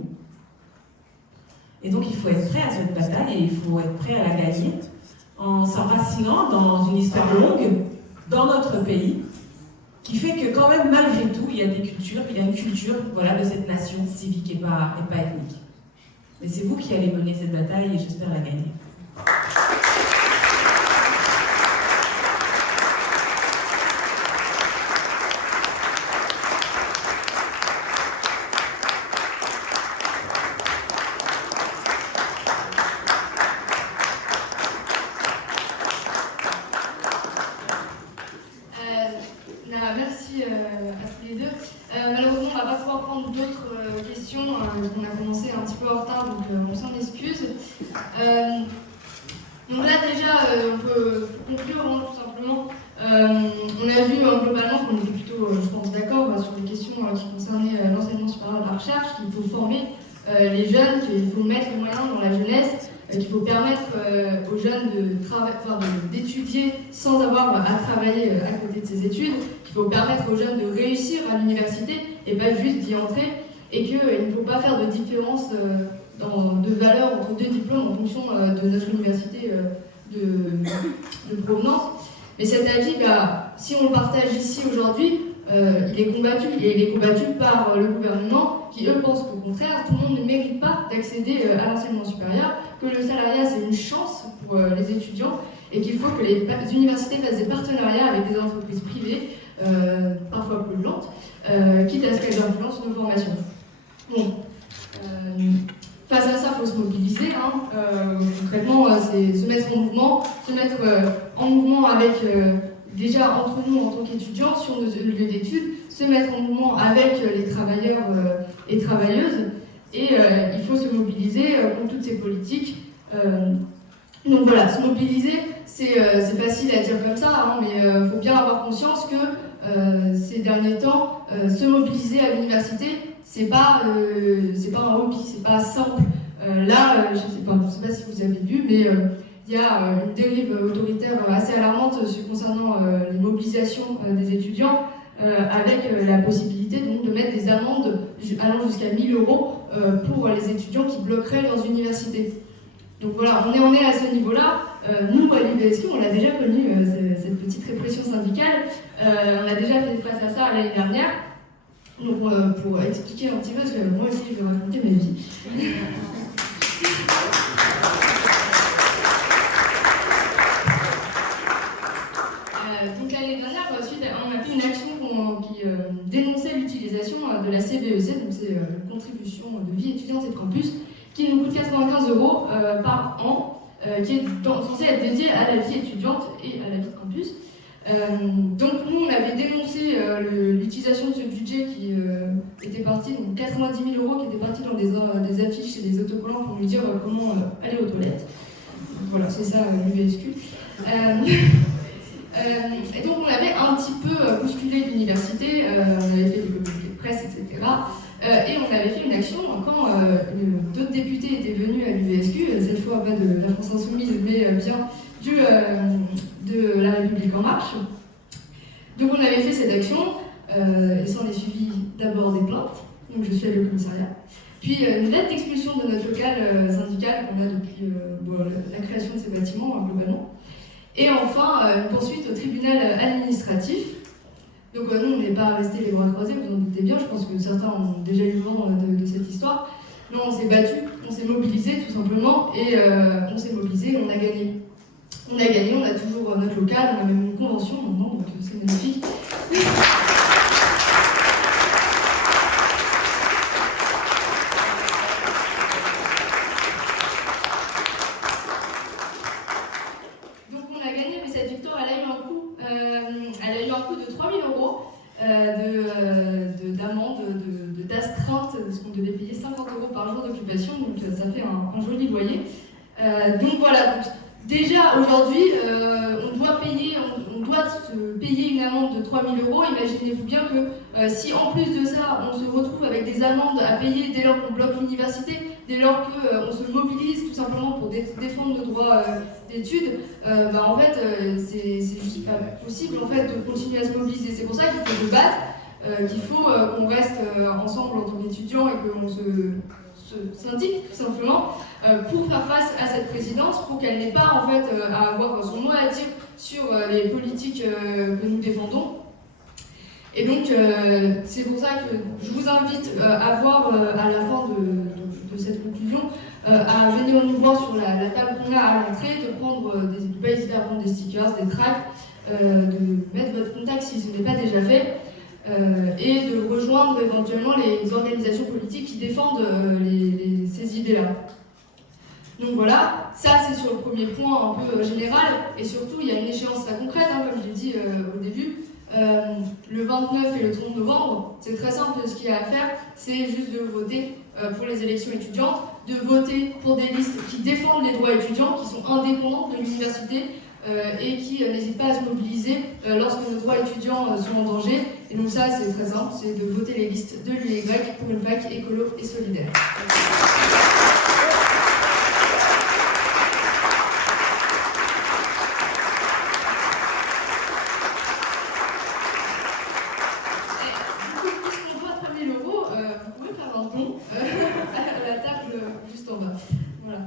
Et donc il faut être prêt à cette bataille et il faut être prêt à la gagner en s'enracinant dans une histoire longue, dans notre pays, qui fait que quand même, malgré tout, il y a une culture, voilà, de cette nation civique et pas ethnique. Mais c'est vous qui allez mener cette bataille et j'espère la gagner. Merci à tous les deux. Malheureusement, on ne va pas pouvoir prendre d'autres questions. On a commencé un petit peu en retard, donc on s'en excuse. Donc là, déjà, on peut conclure tout simplement. On a vu globalement qu'on était plutôt, je pense, d'accord sur les questions qui concernaient l'enseignement supérieur de la recherche, qu'il faut former les jeunes, qu'il faut mettre les moyens dans la jeunesse, qu'il faut permettre aux jeunes d'étudier sans avoir à travailler à côté de ses études, qu'il faut permettre aux jeunes de réussir à l'université et pas juste d'y entrer, et qu'il ne faut pas faire de différence de valeur entre deux diplômes en fonction de notre université de provenance. Mais cet avis, si on le partage ici aujourd'hui, il est combattu, et il est combattu par le gouvernement qui, eux, pensent qu'au contraire, tout le monde ne mérite pas d'accéder à l'enseignement supérieur, que le salariat, c'est une chance pour les étudiants, et qu'il faut que les universités fassent des partenariats avec des entreprises privées, parfois polluantes, quitte à ce qu'elles influencent nos formations. Bon, face à ça, il faut se mobiliser. Concrètement, c'est se mettre en mouvement avec... déjà entre nous en tant qu'étudiants sur nos lieux d'études, se mettre en mouvement avec les travailleurs et travailleuses, et il faut se mobiliser contre toutes ces politiques. Donc voilà, se mobiliser, c'est facile à dire comme ça, mais il faut bien avoir conscience que ces derniers temps, se mobiliser à l'université, c'est pas un hobby, c'est pas simple. Là, je sais pas si vous avez vu, mais il y a une dérive autoritaire assez alarmante concernant les mobilisations des étudiants, avec la possibilité donc, de mettre des amendes allant jusqu'à 1 000 € pour les étudiants qui bloqueraient leurs universités. Donc voilà, on en est à ce niveau-là. Nous, à l'UVSQ, on l'a déjà connu, cette petite répression syndicale. On a déjà fait face à ça l'année dernière. Donc pour expliquer un petit peu, parce que moi aussi, je vais raconter ma vie. une action qui dénonçait l'utilisation de la CBEC, donc c'est contribution de vie étudiante et de campus, qui nous coûte 95 € par an, qui est censé être dédié à la vie étudiante et à la vie de campus. Donc nous, on avait dénoncé l'utilisation de ce budget qui était parti, donc 90 000 € qui était parti dans des affiches et des autocollants pour nous dire comment aller aux toilettes. Voilà, c'est ça l'UVSQ. Et donc on avait un petit peu bousculé l'université, on avait fait des communiqués de presse, etc. Et on avait fait une action quand d'autres députés étaient venus à l'UVSQ, cette fois pas de la France Insoumise, mais bien de La République En Marche. Donc on avait fait cette action, et ça on est suivi d'abord des plaintes, donc je suis allée au commissariat, puis une lettre d'expulsion de notre local syndical qu'on a depuis la création de ces bâtiments globalement, et enfin une poursuite au tribunal administratif. Donc nous on n'est pas restés les bras croisés, vous en doutez bien, je pense que certains ont déjà eu vent de cette histoire. Nous on s'est battus, on s'est mobilisés tout simplement, et on s'est mobilisés et on a gagné. On a gagné, on a toujours notre local, on a même une convention maintenant, donc c'est magnifique. Donc on a gagné, mais cette victoire, elle a eu un coût. Elle a eu un coût de 3 000 € d'amende, d'astreinte, parce qu'on devait payer 50 € par jour d'occupation, donc ça fait un joli loyer. Donc voilà. Déjà aujourd'hui, on doit se payer une amende de 3 000 €. Imaginez-vous bien que si en plus de ça, on se retrouve avec des amendes à payer dès lors qu'on bloque l'université, dès lors qu'on se mobilise tout simplement pour défendre nos droits d'études, en fait, c'est juste pas possible en fait, de continuer à se mobiliser. C'est pour ça qu'il faut se battre, qu'il faut qu'on reste ensemble en tant qu'étudiants et qu'on se syndique tout simplement pour faire face à cette présidence, pour qu'elle n'ait pas en fait à avoir son mot à dire sur les politiques que nous défendons. Et donc c'est pour ça que je vous invite à voir à la fin de cette conclusion à venir nous voir sur la table qu'on a à l'entrée, de pas hésiter à prendre des stickers, des tracts, de mettre votre contact si ce n'est pas déjà fait. Et de rejoindre éventuellement les organisations politiques qui défendent ces idées-là. Donc voilà, ça c'est sur le premier point un peu général, et surtout il y a une échéance très concrète, comme je l'ai dit au début. Le 29 et le 30 novembre, c'est très simple, ce qu'il y a à faire, c'est juste de voter pour les élections étudiantes, de voter pour des listes qui défendent les droits étudiants, qui sont indépendants de l'université, et qui n'hésitent pas à se mobiliser lorsque nos droits étudiants sont en danger. Et donc ça, c'est très simple, c'est de voter les listes de l'UY pour une fac écolo et solidaire. Puisqu'on doit 3 000 €, vous pouvez faire un don à la table juste en bas. Voilà.